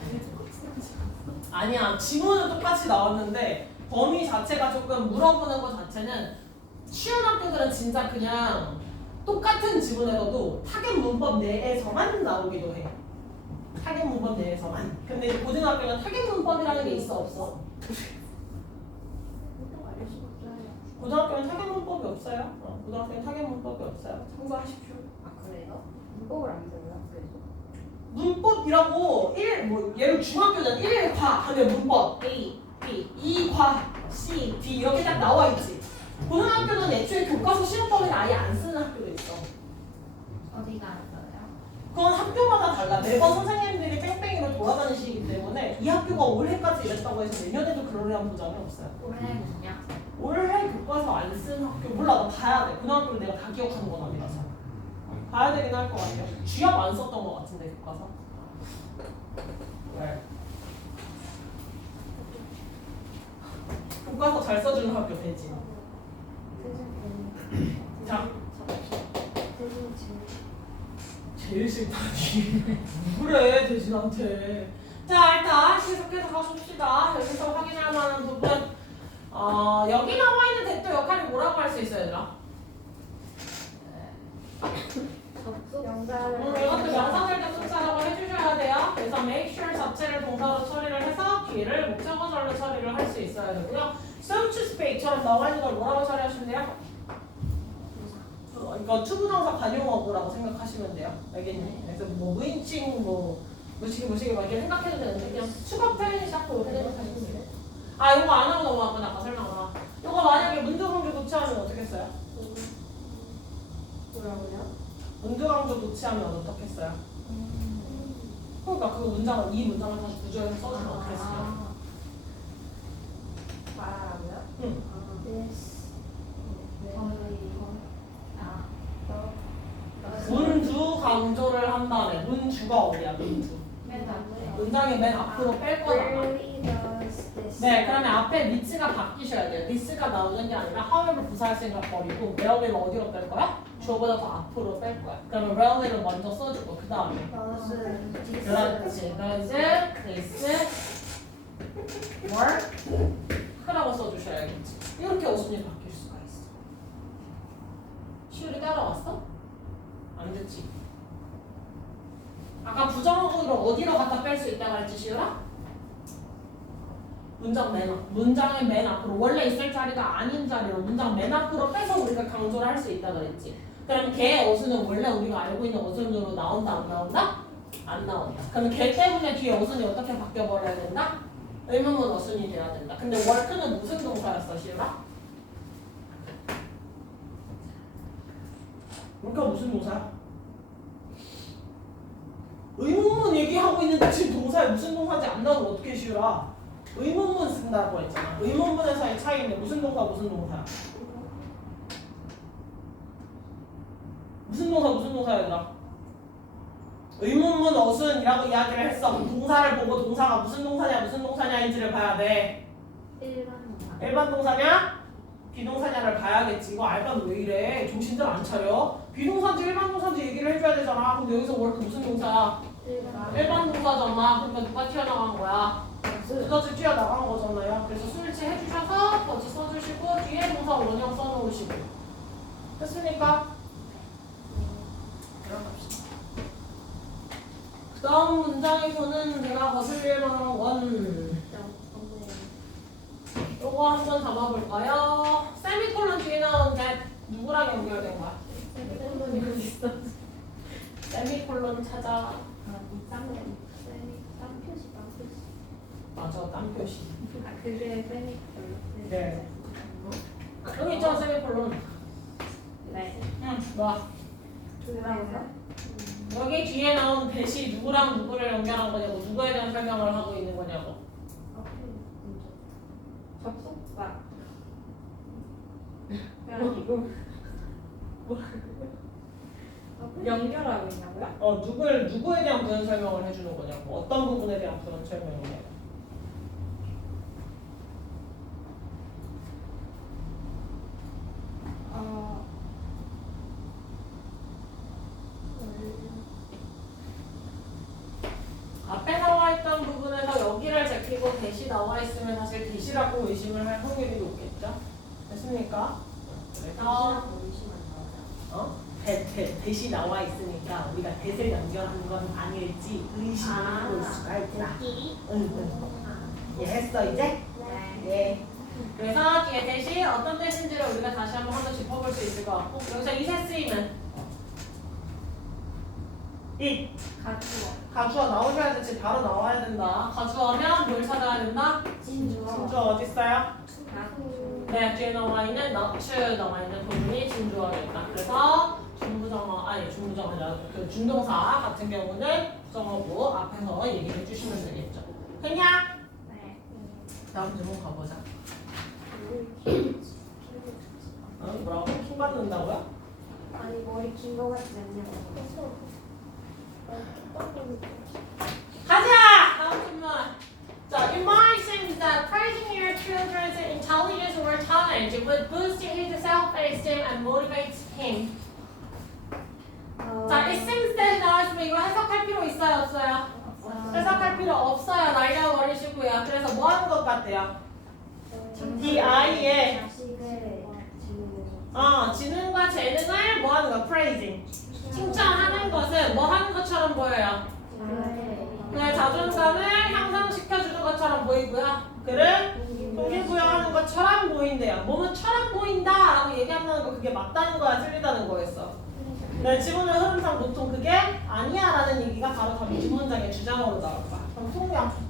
아니야, 지문은 똑같이 나왔는데 범위 자체가 조금 물어보는 것 자체는 쉬운 학교들은 진짜 그냥 똑같은 지문에서도 타겟 문법 내에서만 나오기도 해. 타겟 문법 내에서만. 근데 고등학교는 타겟 문법이라는 게 있어 없어? 고등학교는 타겟 문법이 없어요. 고등학교는 타겟 문법이 없어요. 참고하십시오. 아 그래요? 문법을 안 배워요? 그래서? 문법이라고 예를 중학교는 1과 하면 문법 A, B, 2과 C, D 이렇게 딱 나와 있지. 고등학교는 애초에 교과서 시험법에는 아예 안 쓰는 학교도 있어. 어디가 안 써요? 그건 학교마다 달라. 매번 선생님들이 뺑뺑이로 돌아다니시기 때문에 이 학교가 올해까지 이랬다고 해서 내년에도 그러려는 보장이 없어요. 올해 무슨요? 올해 교과서 안 쓴 학교 몰라. 나 봐야 돼. 고등학교를 내가 다 기억하는 건 아니라서 봐야 되긴 할 것 같아요. 주협 안 썼던 것 같은데 교과서. 네. 교과서 잘 써주는 학교 되지. 자, 제일 싫다니. 그래 대신한테. 자 일단 계속해서 가봅시다. 여기서 확인할 만한 부분. 여기 나와 있는 대도 역할이 뭐라고 할 수 있어요, 얘들아? 이것도 명사절대 순서라고 해주셔야 돼요. 그래서 make sure 자체를 동사로 처리를 해서 뒤를 목적어절로 처리를 할 수 있어야 되고요. so to speak처럼 나와 있는 걸 뭐라고 처리하시면 돼요? 이거 투부정사 관용어구라고 생각하시면 돼요. 알겠니? 그래서 뭐 무인칭 무시기 막 이렇게 생각해도 되는데 그냥 수박 표현이 딱 그렇게 생각하시면 돼요. 이거 안 하고 넘어갔구나. 아까 설명하나. 이거 만약에 문두강조 도치하면 어떻게 했어요? 뭐라고요? 문두강조 도치하면 어떻게 했어요? 그러니까 그 문장을 이 문장을 다시 구조해서 써주면 어떻게 했어요? 말하라고요? 응. 문두 강조를 한 다음에 문주가 어디야? 문주. 문장의 맨 앞으로 뺄 거잖아. 네, 그러면 앞에 니츠가 바뀌셔야 돼요. 니츠가 나오는 게 아니라 however 부사할 생각 버리고 where를 어디로 뺄 거야? 주어보다 더 앞으로 뺄 거야. 그러면 where를 먼저 써주고 그 다음에 그렇지. this, were 라고 써주셔야겠지. 이렇게 어순이 바뀔 수가 있어. 시율이 따라왔어? 안 됐지. 아까 부정어구를 어디로 갖다 뺄 수 있다고 했지, 시율아? 문장의 맨 앞으로 원래 있을 자리가 아닌 자리로 문장 맨 앞으로 빼서 우리가 강조를 할 수 있다 그랬지. 그럼 걔 어순은 원래 우리가 알고 있는 어순으로 나온다 안 나온다? 안 나온다. 그럼 걔 때문에 뒤에 어순이 어떻게 바뀌어버려야 된다? 의문문 어순이 돼야 된다. 근데 work는 무슨 동사였어, 시율아? work가 무슨 동사야? 의문문 얘기하고 있는데 지금 동사에 무슨 동사인지 안 나오면 어떻게 시율아? 의문문 쓴다고 했잖아. 의문문에서의 차이는 무슨 동사 무슨 동사야? 무슨 동사 얘들아? 의문문 어순이라고 이야기를 했어. 그럼 동사를 보고 동사가 무슨 동사냐인지를 봐야 돼. 일반 동사냐? 비동사냐를 봐야겠지. 이거 알바는 왜 이래? 정신들 안 차려? 비동사인지 일반 동사인지 얘기를 해줘야 되잖아. 근데 여기서 work 무슨 동사야? 일반 동사잖아. 그러니까 누가 튀어나간 거야? 두더지 튀어나간 거잖아요. 그래서 수일치 해주셔서 거지 써주시고 뒤에 동사 원형 써놓으시고 됐습니까? 들어갑시다. 그 다음 문장에서는 내가 거슬릴 만한 건 요거 한번 잡아볼까요? 세미콜론 뒤에 나온 that 누구랑 연결된 거야? 세미콜론 찾아. 맞아, 땀 표시. 그게 세미콜론. 네. 여기 있잖아, 세미콜론. 네. 응, 뭐? 뭐라고요? 여기 뒤에 나온 대시 누구랑 누구를 연결한 거냐고, 누구에 대한 설명을 하고 있는 거냐고. 접속사. 그래가지고 연결하고 있냐고요? 누구에 대한 부연 설명을 해주는 거냐고. 어떤 부분에 대한 부연 설명이냐고. 앞에 나와 있던 부분에서 여기를 제끼고 대시 나와 있으면 사실 대시라고 의심을 할 확률이 높겠죠? 됐습니까? 그래서 대시 나와 있으니까 우리가 대를 연결하는 건 아닐지 의심을 해볼 수가 있다. 응. 이해했어 이제? 네. 그래서 뒤에 대시 어떤 대시인지를 우리가 다시 한번 짚어볼 수 있을 것 같고 여기서 이세 쓰이는 이 가주어 나오셔야 되지. 바로 나와야 된다. 가주어면 뭘 찾아야 된다? 진주어 어디 있어요? 네, 뒤에 나와 있는 너츠 나와 있는 부분이 진주어겠다. 그래서 전부 중부정어 아니 중부정어 아니라 그 준동사 같은 경우는 부정어고 앞에서 얘기해 주시면 되겠죠. 그냥 네. 다음 질문 가보자. 뭐라고? 킹 받는다고요? 아니 머리 긴 거 같지 않냐고. 가자! 다음 질문. 자, it might seem that praising your children's intelligence or talent would boost his self-esteem and motivates him. 자, it seems that 나왔으면 이거 해석할 필요 있어요, 없어요? 해석할 필요 없어요. 날려 버리시고요. 그래서 뭐 하는 것 같아요? 이 아이의 지능과 재능을 뭐 하는 거? praising. 칭찬하는 것은 뭐 하는 것처럼 보여요? 그의 자존감을 향상시켜주는 것처럼 보이고요. 그를 동기부여하는 것처럼 보인대요. 뭐뭐처럼 보인다라고 얘기한다는 거 그게 맞다는 거야, 틀리다는 거였어. 네, 지문의 흐름상 보통 그게 아니야라는 얘기가 바로 답이 지문장의 주장으로 나올 거야. 그럼 통역.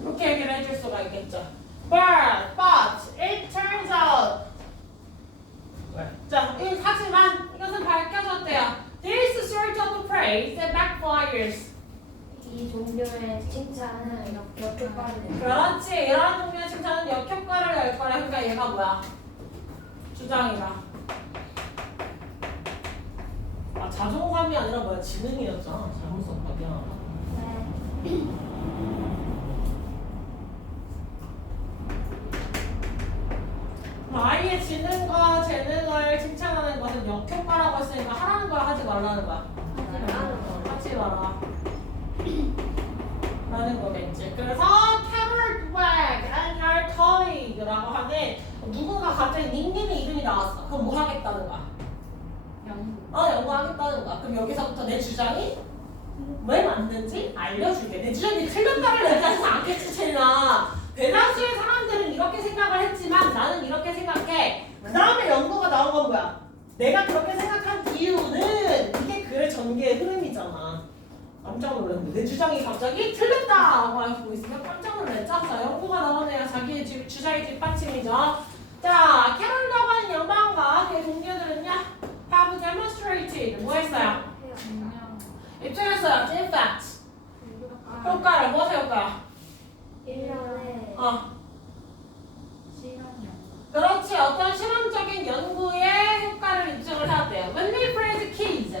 이렇게 얘기를 해줄 수가 있겠죠. But it turns out. 자, 하지만 이것은 밝혀졌대요. This sort of praise that backfires. 이 종류의 칭찬은 역효과를 그렇지. 이러한 종류의 칭찬은 역효과를 낼 거라. 그러니까 얘가 뭐야? 주장이다. 자존감이 아니라 뭐야? 지능이었잖아. 잘못 썼다. 미안하다. 아이의 지능과 재능을 칭찬하는 것은 역효과라고 했으니까 하라는 거야, 하지 말라는 거야? 하지 마라. 라는 거겠지. 그래서 Carol Dweck and her colleague라고 하는 누군가 갑자기 닝닝의 이름이 나왔어. 그럼 뭐 하겠다는 거야? 연구하겠다는 거야. 그럼 여기서부터 내 주장이 왜 맞는지 알려줄게. 내 주장이 틀렸다를 얘기하지 않겠지, 쟤나. 대다수의 사람들은 이렇게 생각을 했지만 나는 이렇게 생각해. 그 다음에 연구가 나온 건 뭐야? 내가 그렇게 생각한 이유는 이게 글의 전개의 흐름이잖아. 깜짝 놀랐는데 내 주장이 갑자기 틀렸다고 하고 있으면 깜짝 놀랐죠? 자, 연구가 나오네요. 자기의 주장의 뒷받침이죠. 자, 캐롤이라고 하는 연방과 그의 동료들은요, have demonstrated 뭐 했어요? 입증했어요. in fact. 효과를 무엇의 효과? 1년에 그렇지. 어떤 실험적인 연구의 효과를 입증을 하대요. When we praise kids.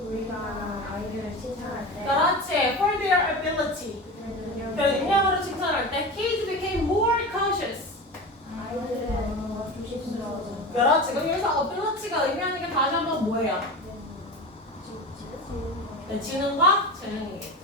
우리가 아이들을 칭찬할 때 그렇지. For their ability. 그 능력으로 칭찬할 때 kids became more cautious. 아이들은 더 조심스러워져. 그렇지. 그럼 여기서 ability가 의미하는 게 다시 한번 뭐예요? 네, 지능과 재능이겠죠.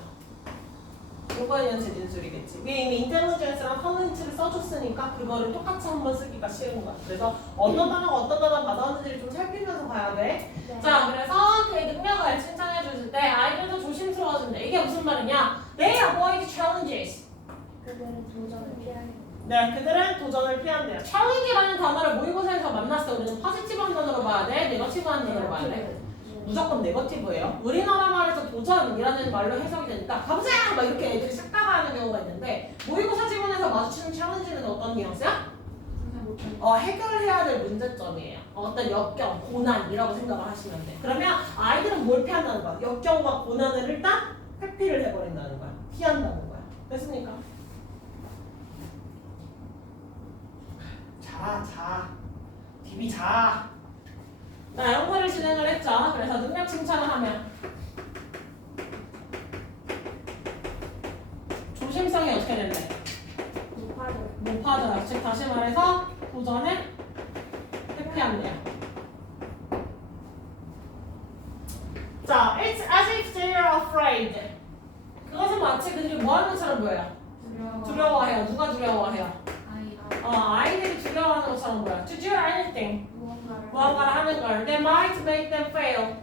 이거에 대한 재진술이겠지. 위에 이미 인텔리전스랑 커뮤니티를 써줬으니까 그거를 똑같이 한번 쓰기가 쉬운 거야. 그래서 어떤 단어가 어떤 단어 받아왔는지를 좀 살피면서 가야 돼. 네. 자, 그래서 그의 능력을 칭찬해줬을 때 아이들도 조심스러워진다. 이게 무슨 말이냐? They avoid challenges. 그들은 도전을 피하게. 네, 그들은 도전을 피한대요. challenge라는 단어를 모의고사에서 만났어. 우리는 포지티브한 단어로 봐야 돼? 네거티브한 단어로 봐야 돼? 무조건 네거티브예요. 우리나라 말에서 도전이라는 말로 해석이 되니까 가보자! 막 이렇게 애들이 싹 다가가는 경우가 있는데 모의고사 지문에서 마주치는 챌린지는 어떤 뉘앙스야? 해결해야 될 문제점이에요. 어떤 역경, 고난이라고 생각을 하시면 돼. 그러면 아이들은 뭘 피한다는 거야? 역경과 고난을 일단 회피를 해버린다는 거야. 피한다는 거야. 됐습니까? 자. DB 자. 자, 연구를 진행을 했죠. 그래서 능력 칭찬을 하면 조심성이 어떻게 된대? 높아져요. 즉 다시 말해서 도전을 회피한대요. 자, it's as if they're afraid. 그것은 마치 그들이 뭐 하는 것처럼 보여요? 두려워해요. 누가 두려워해요? 아이들이 두려워하는 것처럼 보여요. To do anything. 무언가를 하는 걸. They might make them fail.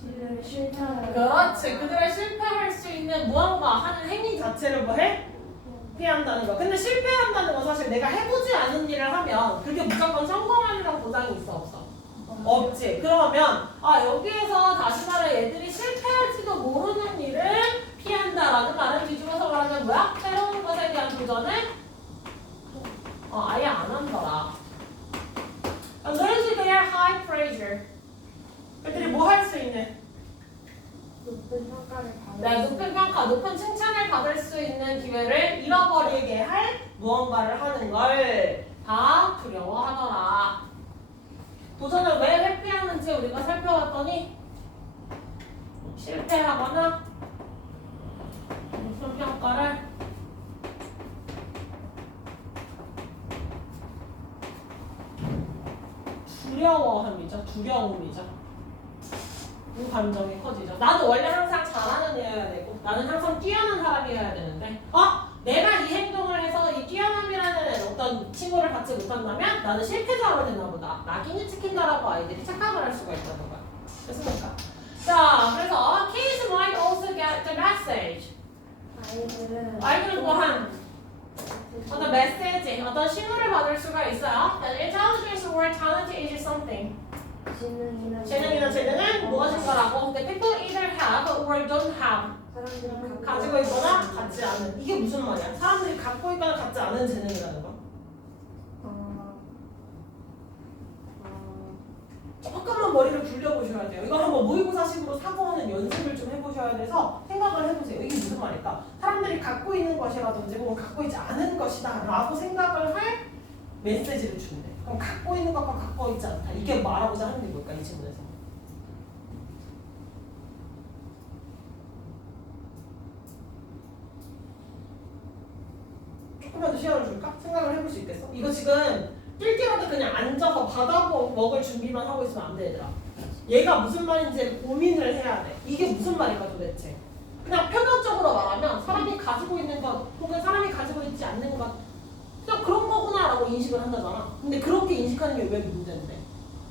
그들의 실패를. 그렇지. 그들의 실패할 수 있는 무언가 하는 행위 자체를 뭐 해? 피한다는 거. 근데 실패한다는 건 사실 내가 해보지 않은 일을 하면 그게 무조건 성공하리라는 보장이 있어 없어? 없지. 그러면 여기에서 다시 말해 얘들이 실패할지도 모르는 일을 피한다라는 말을 뒤집어서 말하면 뭐야? 새로운 것에 대한 도전을 아예 안 한더라. Losing their high pressure. 애들이 뭐 할 수 있는? 높은 평가를 네, 높은 평가, 높은 칭찬을 받을 수 있는 기회를 잃어버리게 할 무언가를 하는 걸 다 두려워하더라. 도전을 왜 회피하는지 우리가 살펴봤더니 실패하거나 높은 평가를 두려워함이죠. 두려움이죠. 이 감정이 커지죠. 나는 원래 항상 잘하는 애여야 되고 나는 항상 뛰어난 사람이어야 되는데 내가 이 행동을 해서 이 뛰어남이라는 어떤 칭호를 받지 못한다면 나는 실패자가 되나 보다. 낙인이 찍힌다라고 아이들이 착각을 할 수가 있다는 거야. 됐습니까? 자, 그래서 kids might also get the message. 아이들은 또한 어떤 메시지, 어떤 신호를 받을 수가 있어요. Intelligence or talent is something. 재능이나 재능은 무엇인가라고. 근데 people either have or don't have. 가지고 있거나 갖지 않은. 이게 무슨 말이야? 사람들이 갖고 있거나 갖지 않은 재능이라는 거. 조금만 머리를 굴려보셔야 돼요. 이거 한번 모의고사식으로 사고하는 연습을 좀 해보셔야 돼서 생각을 해보세요. 이게 무슨 말일까? 사람들이 갖고 있는 것이라든지 혹은 갖고 있지 않은 것이다 라고 생각을 할 메시지를 준대. 그럼 갖고 있는 것과 갖고 있지 않다. 이게 말하고자 하는 게 뭘까? 이 질문에서. 조금만 더 시간을 줄까? 생각을 해볼 수 있겠어? 이거 지금 뛸 때마다 그냥 앉아서 받아보 먹을 준비만 하고 있으면 안 돼, 얘들아. 얘가 무슨 말인지 고민을 해야 돼. 이게 무슨 말일까 도대체? 그냥 표면적으로 말하면 사람이 가지고 있는 것 혹은 사람이 가지고 있지 않는 것 그냥 그런 거구나라고 인식을 한다잖아. 근데 그렇게 인식하는 게 왜 문제인데?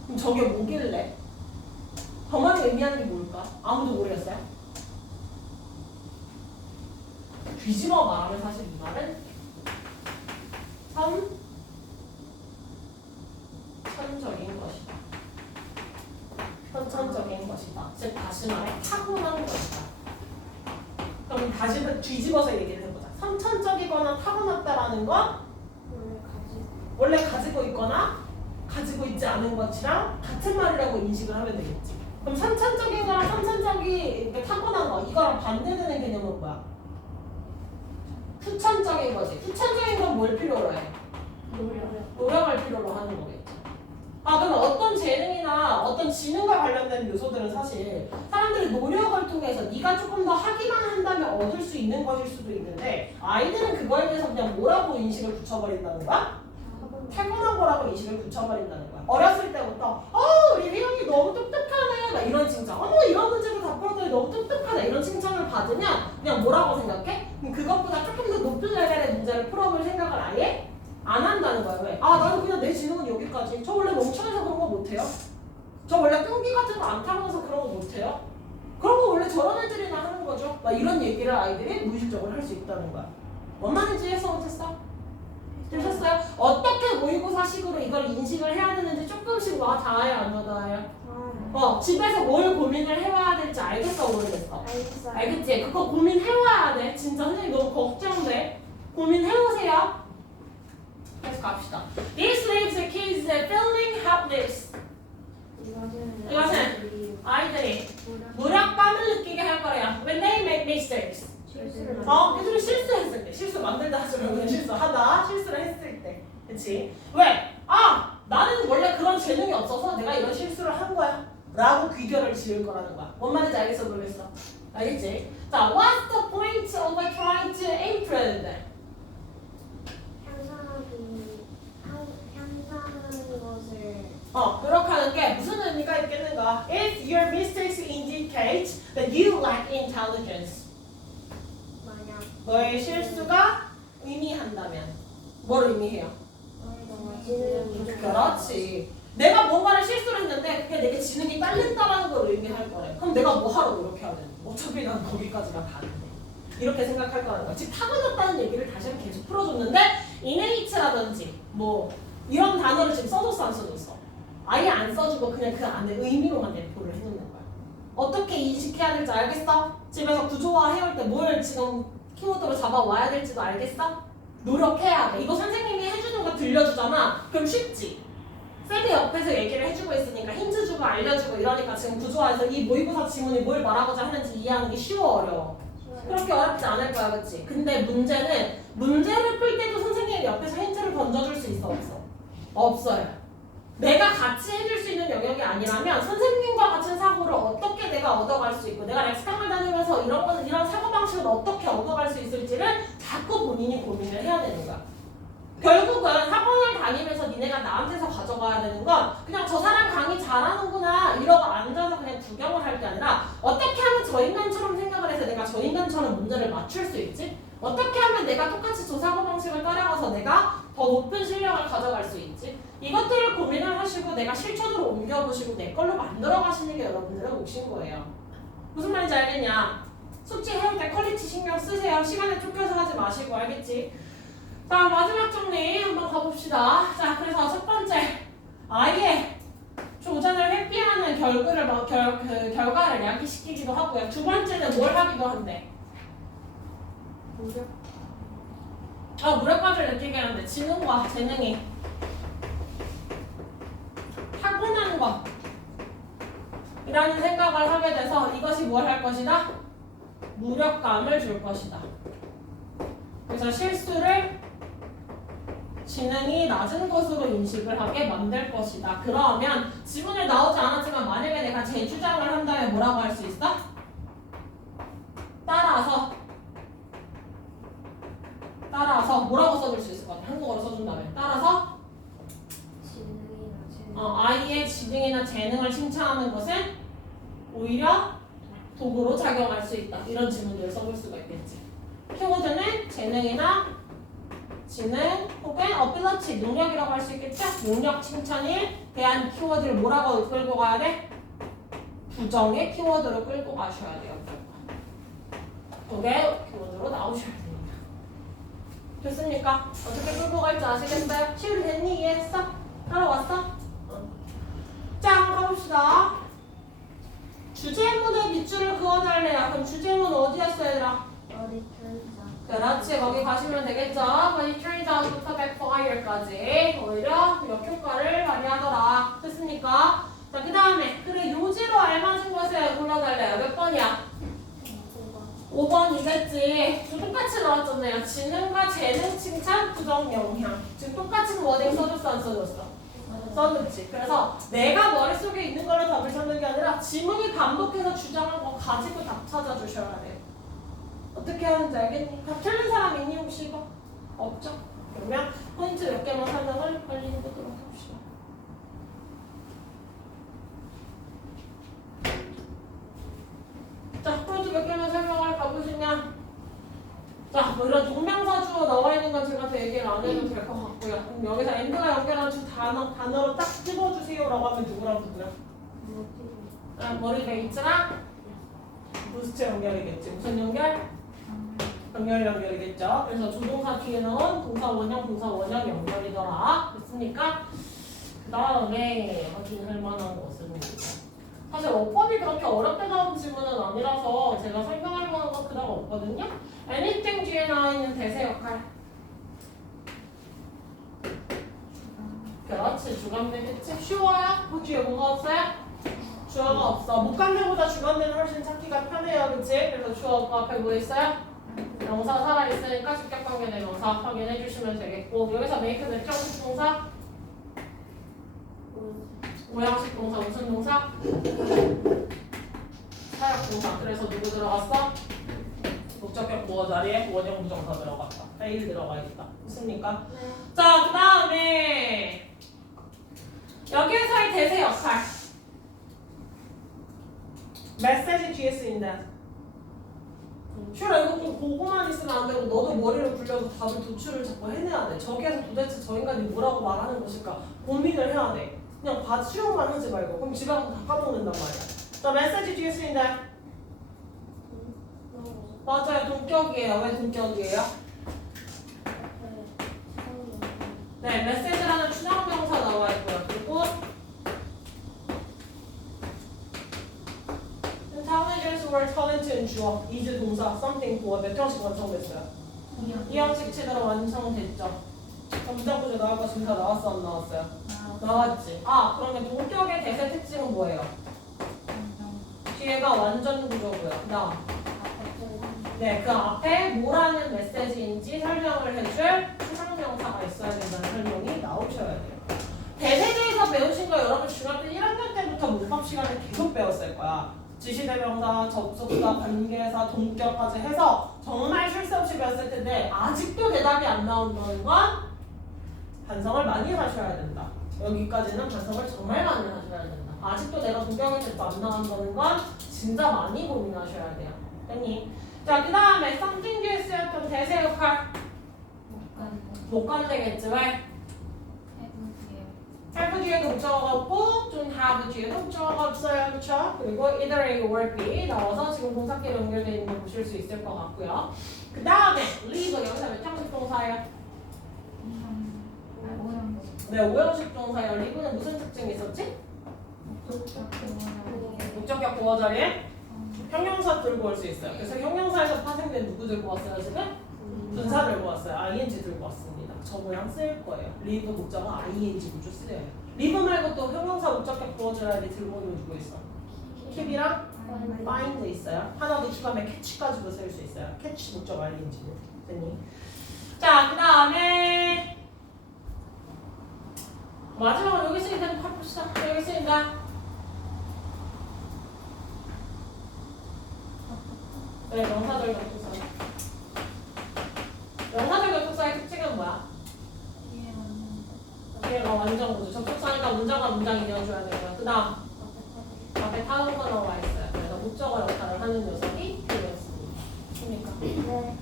그럼 저게 뭐길래? 저 말이 의미하는 게 뭘까? 아무도 모르겠어요? 뒤집어 말하면 사실 이 말은 선천적인 것이다. 선천적인 것이다. 즉 다시 말해 타고난 것이다. 그럼 다시 뒤집어서 얘기를 해보자. 선천적이거나 타고났다라는 건 원래 가지고 있거나 가지고 있지 않은 것이랑 같은 말이라고 인식을 하면 되겠지. 그럼 선천적인 거랑 선천적인 타고난 거 이거랑 반대되는 개념은 뭐야? 후천적인 거지. 후천적인 건 뭘 필요로 해? 노력을 필요로 하는 거겠지. 그러면 어떤 재능이나 어떤 지능과 관련된 요소들은 사실 사람들이 노력을 통해서 네가 조금 더 하기만 한다면 얻을 수 있는 것일 수도 있는데 아이들은 그거에 대해서 그냥 뭐라고 인식을 붙여버린다는 거야? 타고난 거라고 인식을 붙여버린다는 거야. 어렸을 때부터 우리 혜영이 너무 똑똑하네 막 이런 칭찬. 이런 문제도 다 풀었더니 너무 똑똑하네 이런 칭찬을 받으면 그냥 뭐라고 생각해? 그것보다 조금 더 높은 레벨의 문제를 풀어볼 생각을 아예 안 한다는 거야. 왜? 나는 그냥 내 지능은 여기까지. 저 원래 멍청해서 그런 거 못해요. 저 원래 끈기 같은 거 안 타면서 그런 거 못해요. 그런 거 원래 저런 애들이나 하는 거죠. 막 이런 얘기를 아이들이 무의식적으로 할 수 있다는 거야. 뭔 말인지 해서 못했어? 되셨어요? 어떻게 모의고사식으로 이걸 인식을 해야 되는지 조금씩 와 닿아요? 안 와닿아요? 집에서 뭘 고민을 해와야 될지 알겠어? 모르겠어? 알겠지? 그거 고민해와야 돼. 진짜 선생님 너무 걱정돼. 고민해오세요. 계속 갑시다. This leaves the kids feeling helpless. 이것은 아이들이 무력감을 느끼게 할 거래요. When they make mistakes. 애들이 실수했을 때, 실수 만들다 하지 말고 그냥 실수를 했을 때, 그렇지? 왜? 나는 원래 그런 재능이 없어서 내가 이런 실수를 한 거야 라고 귀결을 지을 거라는 거야. 뭔 말인지 알겠어 모르겠어? 알겠지? 자, what's the point of trying to improve? 향상하는 것을 노력하는 게 무슨 의미가 있겠는가? If your mistakes indicate that you lack intelligence. 너의 실수가 의미한다면 뭘 의미해요? 그렇지. 내가 뭔가를 실수를 했는데 그게 내게 지능이 딸린다라는 걸 의미할 거래. 그럼 내가 뭐 하러 노력해야 되는데? 어차피 난 거기까지가 가는데. 이렇게 생각할 거라는 거야. 즉 타고났다는 얘기를 다시 한번 계속 풀어줬는데 innate라든지 뭐 이런 단어를 지금 써줬어 안 써줬어? 아예 안 써주고 그냥 그 안에 의미로만 내포를 해놓는 거야. 어떻게 인식해야 될지 알겠어? 집에서 구조화 해올 때 뭘 지금 키워드로 잡아와야 될지도 알겠어? 노력해야 돼. 이거 선생님이 해주는 거 들려주잖아. 그럼 쉽지? 쌤이 옆에서 얘기를 해주고 있으니까 힌트 주고 알려주고 이러니까 지금 구조화에서 이 모의고사 지문이 뭘 말하고자 하는지 이해하는 게 쉬워 어려워? 그렇게 어렵지 않을 거야, 그치? 근데 문제는 문제를 풀 때도 선생님이 옆에서 힌트를 던져줄 수 있어, 없어? 없어요. 내가 같이 해줄 수 있는 영역이 아니라면 선생님과 같은 사고를 어떻게 내가 얻어갈 수 있고 내가 렉스강을 다니면서 이런 사고방식을 어떻게 얻어갈 수 있을지를 자꾸 본인이 고민을 해야 되는 거야. 결국은 학원을 다니면서 니네가 나한테서 가져가야 되는 건 그냥 저 사람 강의 잘하는구나 이러고 앉아서 그냥 구경을 할 게 아니라 어떻게 하면 저 인간처럼 생각을 해서 내가 저 인간처럼 문제를 맞출 수 있지? 어떻게 하면 내가 똑같이 저 사고방식을 따라가서 내가 더 높은 실력을 가져갈 수 있지? 이것들을 고민을 하시고 내가 실천으로 옮겨보시고 내 걸로 만들어 가시는 게 여러분들의 몫인 거예요. 무슨 말인지 알겠냐? 숙제 해올 때 퀄리티 신경 쓰세요. 시간에 쫓겨서 하지 마시고 알겠지? 자 마지막 정리 한번 가봅시다. 자 그래서 첫 번째 아예 조전을 회피하는 결과를 야기시키기도 하고요. 두 번째는 뭘 하기도 한대? 무력감을 느끼게 하는데 지능과 재능이 타고난 것 이라는 생각을 하게 돼서 이것이 뭘 할 것이다? 무력감을 줄 것이다. 그래서 실수를 지능이 낮은 것으로 인식을 하게 만들 것이다. 그러면 지문에 나오지 않았지만 만약에 내가 재주장을 한다면 뭐라고 할 수 있어? 따라서 뭐라고 써줄 수 있을 것 같아? 한국어로 써준다면 따라서 아이의 지능이나 재능을 칭찬하는 것은 오히려 도구로 작용할 수 있다. 이런 질문들을 써볼 수가 있겠지. 키워드는 재능이나 지능 혹은 ability, 능력이라고 할 수 있겠죠? 능력 칭찬에 대한 키워드를 뭐라고 끌고 가야 돼? 부정의 키워드로 끌고 가셔야 돼요. 그게 키워드로 나오셔야 됩니다. 됐습니까? 어떻게 끌고 갈지 아시겠어요? 시우리 됐니? 이해했어? 따라왔어? 자, 한번 가봅시다. 주제문에 밑줄을 그어달래요. 그럼 주제문 어디였어요, 얘들아? 그렇지, 거기 가시면 되겠죠. When it turns out부터 backfire까지 오히려 역효과를 발휘하더라. 됐습니까? 자, 그 다음에 그래 요지로 알맞은 것을 골라달래요. 몇 번이야? 5번이겠지. 좀 똑같이 나왔잖아요. 지능과 재능 칭찬, 부정 영향. 지금 똑같은 워딩 써줬어, 안 써줬어? 써줬지. 그래서 내가 머릿속에 있는 거를 답을 찾는 게 아니라 지문이 반복해서 주장한 거 가지고 답 찾아주셔야 돼요. 어떻게 하는지 알겠니? 답 틀린 사람 있니 혹시 이거? 없죠? 그러면 포인트 몇 개만 설명을 빨리 해보도록 합시다. 자, 포인트 몇 개만 설명을 가보시면 자, 뭐 이런 동명사주어 나와 있는 건 제가 더 얘기를 안 해도 될 것 같고요. 그럼 여기서 엔드가 연결한 두 단어로 딱 집어주세요라고 하면 누구랑 누구야? 머리 베이츠랑 부스트 연결이겠지. 무슨 연결? 연결 연결이겠죠. 그래서 조동사 뒤에 나온 동사 원형 연결이더라. 됐습니까? 그 다음에 확인할 만한 것은 사실 어법이 그렇게 어렵게 나온 질문은 아니라서 제가 설명할 만한 건 그다가 없거든요. anything 뒤에 나와 있는 대세 역할. 그렇지, 주관되겠지. 쉬워요? 그 뒤에 뭐가 없어요? 주어가 없어. 목관대보다 주관대는 훨씬 찾기가 편해요, 그치? 그래서 주어 앞에 뭐 있어요? 명사 살아있으니까 직접관계 대명사 확인해 주시면 되겠고 여기서 make 몇 형식 동사? 오형식 동사 무슨 동사? 사역 동사. 그래서 누구 들어갔어? 목적격 보어 자리에 원형 부정사 들어갔다. fail 들어가 있다. 됐습니까? 네. 자, 그 다음에 여기에서의 대세 역할. 메시지 뒤에 쓰인다. 슈라 이거 좀 보고만 있으면 안 되고 너도 머리를 굴려서 답을 도출을 자꾸 해내야 돼. 저기에서 도대체 저 인간이 뭐라고 말하는 것일까 고민을 해야 돼. 그냥 수용만 하지 말고. 그럼 집에 가서 다 까먹는단 말이야. 자, 메시지 뒤에 쓰인다. 맞아요. 동격이에요. 왜 동격이에요? 네, 메시지라는 추정명사 나와 있고요. 그리고 intelligence were talent는 주어, is 동사, something 보어 몇 형식 완성됐어요? 이 형식치대로 완성됐죠. 문장 구조 나올까 지금 다 나왔어 안 나왔어요? 나왔지. 아 그러면 동격의 대세 특징은 뭐예요? 뒤에가 완전 구조고요. 그다음 네, 그 앞에 뭐라는 메시지인지 설명을 해줄 추상명사가 있어야 된다는 설명이 나오셔야 돼요. 대세제에서 배우신 거 여러분 중학교 1학년 때부터 문법 시간에 계속 배웠을 거야. 지시대명사, 접속사, 관계사, 동격까지 해서 정말 쉴 새 없이 배웠을 텐데 아직도 대답이 안 나온다는 건 반성을 많이 하셔야 된다. 여기까지는 반성을 정말 많이 하셔야 된다. 아직도 내가 동격의 뜻도 안 나온다는 건 진짜 많이 고민하셔야 돼요. 됐니? 자, 그 다음에 something 뒤에 쓰였던 대세 역할 못 간대겠지 왜? have 뒤에도 목적어가 없고 좀 have 뒤에도 목적어가 없어요. 그렇죠? 그리고 either A or B 나와서 지금 동사끼리 연결되어 있는 거 보실 수 있을 것 같고요. 그 다음에 leave 여기서 몇 형식 동사예요? 네, 5형식 동사예요. leave는 무슨 특징이 있었지? 목적격 보어 자리에 형용사 들고 올 수 있어요. 그래서 형용사에서 파생된 누구 들고 왔어요 지금? 분사 들고 왔어요. ing 들고 왔습니다. 저 모양 쓸 거예요. 리브 목적어 ing 구조 쓰여요. 리브 말고 또 형용사 목적격 보어 자리 들고 오는 누구 있어? keep이랑 find 있어요. 하나 더 추가하면 catch까지도 쓸 수 있어요. catch 목적 ing는 됐니? 자, 그 다음에 마지막으로 여기 쓰이는 파푸시다. 여기 쓰인다. 네, 명사절 접속사. 명사절 접속사의 특징은 뭐야? 얘가 완전 구조. 접속사니까 문장과 문장 이어줘야 되고요. 그 다음 앞에 타동사 나와 있어요. 그래서 목적어 역할을 하는 녀석이 필요했습니다. 그러니까 네.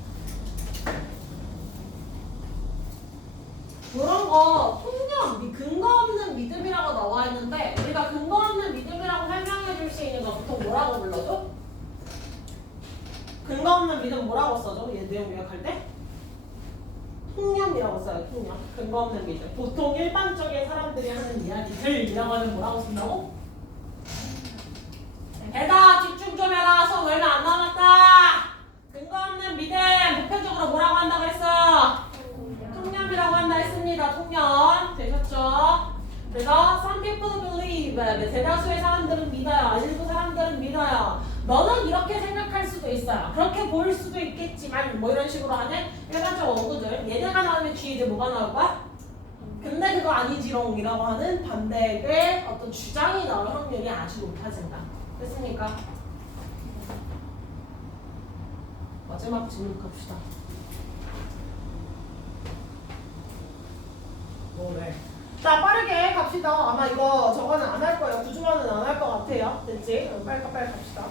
그런 거 통념, 근거 없는 믿음이라고 나와 있는데 우리가 근거 없는 믿음이라고 설명해 줄 수 있는 거 보통 뭐라고 불러줘? 근거 없는 믿음 뭐라고 써줘? 얘 내용 요약할 때? 통념이라고 써요. 통념. 근거 없는 믿음. 보통 일반적인 사람들이 하는 이야기들이라고 하면 뭐라고 쓴다고? 애다 집중 좀 해라. 수업 얼마 안 남았다. 근거 없는 믿음 보편적으로 뭐라고 한다 그랬어? 통념이라고 한다 했습니다. 통념 되셨죠? 그래서 some people believe 대다수의 사람들은 믿어요. 일부 사람들은 믿어요. 너는 이렇게 생각할 수도 있어요. 그렇게 보일 수도 있겠지만 뭐 이런 식으로 하는 일반적 어구들 얘네가 나오면 뒤에 이제 뭐가 나올 거야? 근데 그거 아니지롱이라고 하는 반대의 어떤 주장이 나올 확률이 아주 높아진다. 됐습니까? 마지막 질문 갑시다. 네. 자, 빠르게 갑시다. 아마 이거 저거는 안 할 거예요. 구조화는 안 할 것 같아요. 됐지? 빨리 갑시다.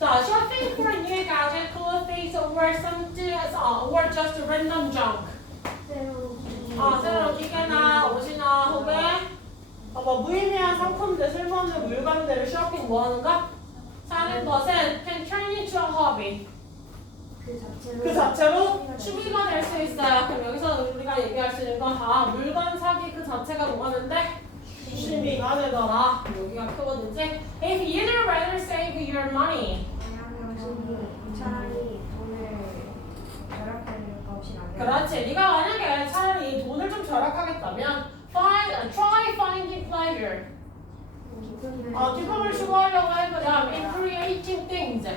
자, shopping for a new gadget, clothes, or something, or just random junk. 새로운 기계나 옷이나 혹은 뭐 무의미한 상품들, 쓸모없는 물건들을 쇼핑 뭐 하는가? 사는 것은 can turn into a hobby. 그 자체로 취미가 될 수 있어요. 그럼 여기서 우리가 얘기할 수 있는 건 물건 사기 그 자체가 뭐 하는데? 취미가 되더라. 여기가 크거든지. If you'd rather save your money. 차라리 돈을 절약할 것이 아니라. 그렇지. 네가 만약에 차라리 돈을 좀 절약하겠다면 try finding pleasure. 기쁨을 추구하려고 해보자. In creating things.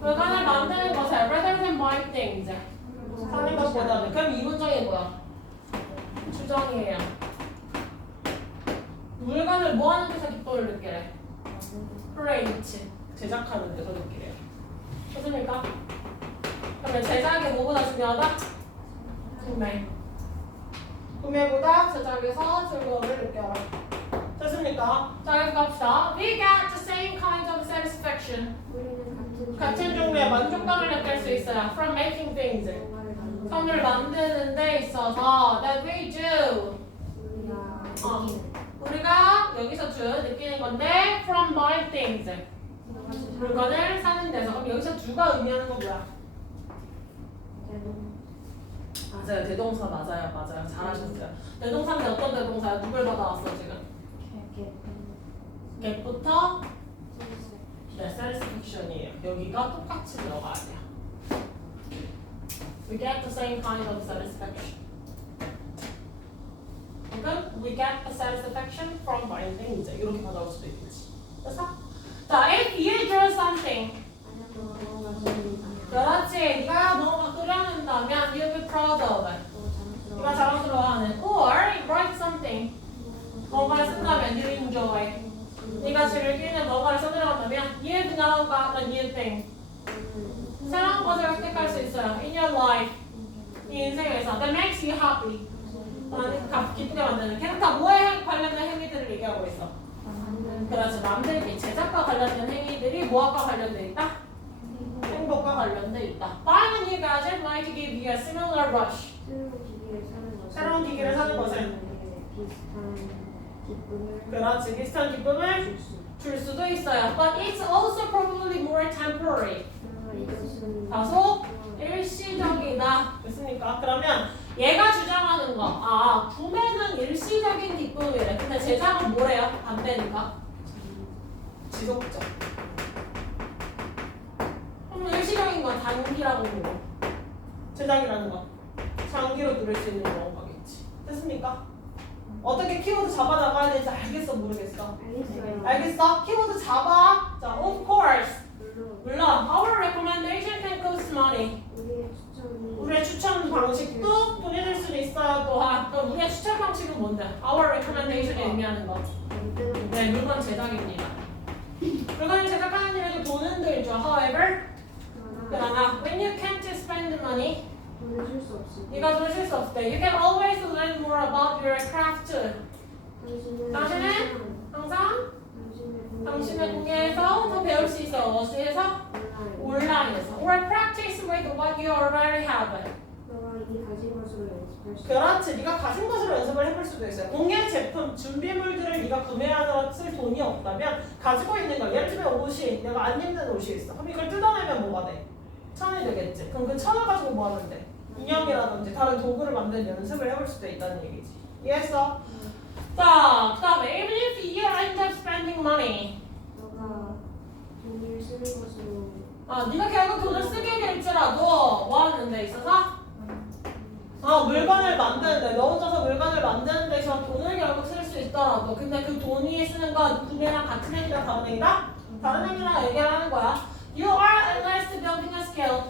물건을 만드는 것에 rather than buying things. 사는 것보다는. 그럼 이 문장이 뭐야? 추정이에요. 물건을 뭐 하는 데서 기쁨을 느끼래? create. 제작하는 데서 느끼래요. 좋습니까? 그러면 제작이 뭐보다 중요하다? 구매. 구매보다 제작에서 즐거움을 느껴라. 됐습니까? 자, 여기 갑시다. We get the same kind of satisfaction. 같은 종류의 만족감을 느낄 수 있어요. From making things. 선을 만드는 데 있어서 that we do. 우리가 여기서 느끼는 건데 from buying things. 물건을 사는 데서. 그럼 여기서 do가 의미하는 건 뭐야? 맞아요. 대동사 맞아요. 맞아요. 잘하셨어요. 대동사인데 어떤 대동사야? 누굴 받아왔어 지금? get부터 네, satisfaction이에요. 여기가 똑같이 들어가야 돼요. We get the same kind of satisfaction. 그러니까 we get the satisfaction from binding 이제 이렇게 받아올 수도 있겠지. 그래서 자, if you do something 그렇지. 네가 뭔가 끓여낸다면 you'll be proud of it. 네가 자랑스러워하는 or write something 뭔가를 쓴다면 you enjoy. 네가 즐기는 뭔가를 써들어간다면 you've now got a new thing. 새로운 것을 획득할 수 있어요. In your life. 이 인생에서 that makes you happy. 기쁘게 만드는. 걔는 다 뭐에 관련된 행위들을 얘기하고 있어. 그렇지. 남들이 제작과 관련된 행위들이 뭐와 관련돼 있다? 행복과 관련돼 있다. Buying a new gadget might give you a similar rush. 새로운 기기를 사는 것은 그렇지. 비슷한 기쁨을 줄 수도 있어요. But it's also probably more temporary. 다소 일시적이다. 됐습니까? 그러면 얘가 주장하는 거, 구매는 일시적인 기쁨이래. 근데 제작은 뭐래요? 반대니까. 지속적. 그럼 일시적인 건 단기라고 하는 거. 제작이라는 건 장기로 누릴 수 있는 그런 거겠지. 됐습니까? 어떻게 키워드 잡아 나가야 될지 알겠어? 모르겠어? 알겠어? 키워드 잡아. 자, of course. 물론 our recommendation can cost money. 우리의 추천 방식도 돈이 들 수도 있어요. 또한 그럼 우리의 추천 방식은 뭔데? Our recommendation이 의미하는 거. 네, 물건 제작입니다. 물건을 제작하는 일에도 돈은 들죠. However, 그러나 when you can't spend money, 네가 돈을 쓸 수 없을 때, you can always learn more about your craft. 당신은 항상 당신의 공예에서 더 배울 수 있어. 어디에서? 온라인에서. Or practice with what you already have. 그렇지. 네가 가진 것으로 연습을 해볼 수도 있어요. 공예 제품, 준비물들을 네가 구매하느라 쓸 돈이 없다면 가지고 있는 걸, 예를 들면 옷이 내가 안 입는 옷이 있어. 그럼 이걸 뜯어내면 뭐가 돼? 천이 되겠지. 그럼 그 천을 가지고 뭐 하는데? 인형이라든지 다른 도구를 만드는 연습을 해볼 수도 있다는 얘기지. 이해했어? 자, 그 다음에 even if you end up spending money. 돈을 쓰는 것으로 네가 결국 돈을 쓰게 될지라도 뭐 하는 데 있어서? 물건을 만드는데, 너 혼자서 물건을 만드는 데 있어서 돈을 결국 쓸 수 있더라도 근데 그 돈이 쓰는 건 구매랑 같은 행위랑 다른 행위다? 다른 행위랑 얘기를 하는 거야. You are at least building a skill.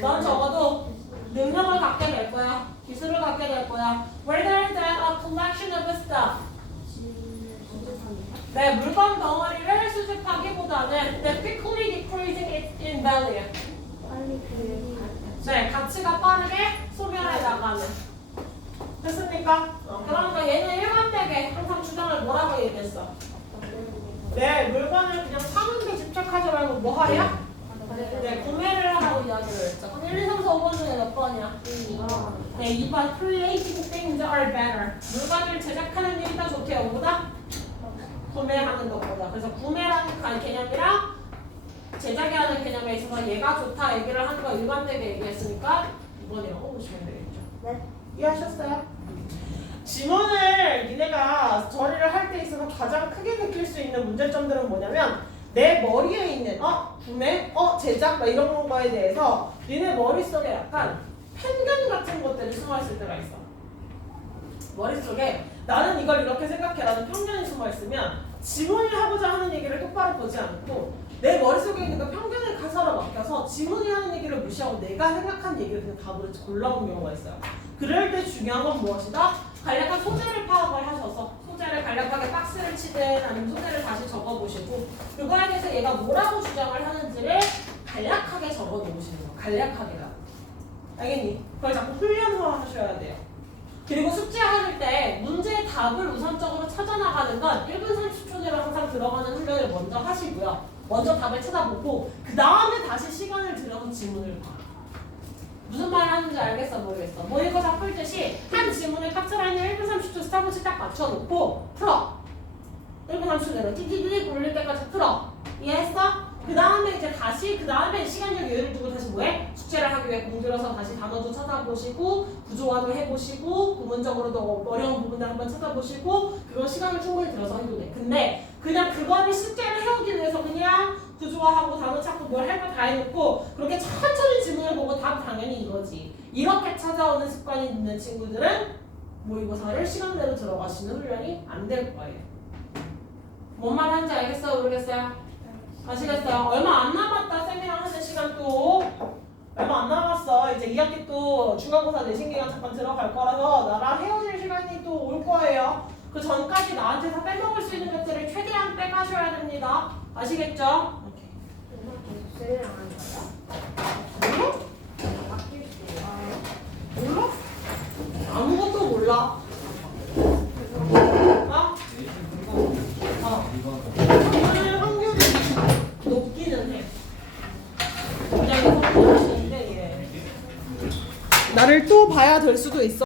넌 적어도 능력을 갖게 될 거야. 기술을 갖게 될 거야. Rather than a collection of stuff. 네, 물건 덩어리를 수집하기보다는 the quickly decreasing its in value. 네, 가치가 빠르게 소멸해 나가는. 됐습니까? 그러니까 얘는 일관되게 항상 주장을 뭐라고 얘기했어? 네, 물건을 그냥 사는 데 집착하지 말고 뭐 하랴? 네, 구매를 하라고 이야기를 했죠. 그럼 1, 2, 3, 4, 5번 중에 몇 번이야? 네, 2번 creating things are better. 물건을 제작하는 일이 더 좋대요. 뭐보다? 구매하는 것보다. 그래서 구매라는 개념이랑 제작이라는 개념에 있어서 얘가 좋다 얘기를 하는 거 일관되게 얘기했으니까 2번이라고 보시면 되겠죠. 네. 이해하셨어요? 지문을 니네가 처리를 할 때 있어서 가장 크게 느낄 수 있는 문제점들은 뭐냐면 내 머리에 있는 구매, 제작 막 이런 거에 대해서 니네 머릿속에 약간 편견 같은 것들이 숨어있을 때가 있어. 머릿속에 나는 이걸 이렇게 생각해라는 편견이 숨어있으면 지문이 하고자 하는 얘기를 똑바로 보지 않고 내 머릿속에 있는 그 편견을 가사로 맡겨서 지문이 하는 얘기를 무시하고 내가 생각한 얘기를 그냥 답으로 골라온 경우가 있어요. 그럴 때 중요한 건 무엇이다? 간략한 소재를 파악을 하셔서 소재를 간략하게 박스를 치든 아니면 소재를 다시 적어보시고 그거에 대해서 얘가 뭐라고 주장을 하는지를 간략하게 적어놓으시는 거. 간략하게라. 알겠니? 그걸 자꾸 훈련하셔야 돼요. 그리고 숙제하실 때 문제의 답을 우선적으로 찾아나가는 건 1분 30초 내로 항상 들어가는 훈련을 먼저 하시고요. 먼저 답을 찾아보고 그 다음에 다시 시간을 들여서 지문을 봐. 무슨 말 하는지 알겠어 모르겠어. 모의고사 풀듯이 한 지문에 캡처라인을 1분 30초 스탑워치 딱 맞춰놓고 풀어. 1분 30초 내로 띠띠띠 올릴 때까지 풀어. 이해했어? 그 다음에 이제 다시 그 다음에 시간적 여유를 두고 다시 뭐해? 숙제를 하기 위해 공들여서 다시 단어도 찾아보시고 구조화도 해보시고 부분적으로도 어려운 부분들 한번 찾아보시고 그건 시간을 충분히 들여서 해도 돼. 근데 그냥 그거를 실제로 해오기 위해서 그냥 구조화하고 단어 찾고 뭘 할 거 다 해놓고 그렇게 천천히 지문을 보고 답 당연히 이거지. 이렇게 찾아오는 습관이 있는 친구들은 모의고사를 시간대로 들어가시는 훈련이 안 될 거예요. 뭔 말 하는지 알겠어요? 모르겠어요? 아시겠어요? 얼마 안 남았다. 쌤이랑 하는 시간 또 얼마 안 남았어. 이제 2학기 또 중간고사 내신 기간 잠깐 들어갈 거라서 나랑 헤어질 시간이 또 올 거예요. 그 전까지 나한테서 빼먹을 수 있는 것들을 최대한 빼가셔야 됩니다. 아시겠죠? 엄마 계속 쌤이랑 하는 거야? 몰라? 바뀔 수 있어. 몰라? 아무것도 몰라. 확률이 높기는 해. 굉장히 성공하시는데 나를 또 봐야 될 수도 있어.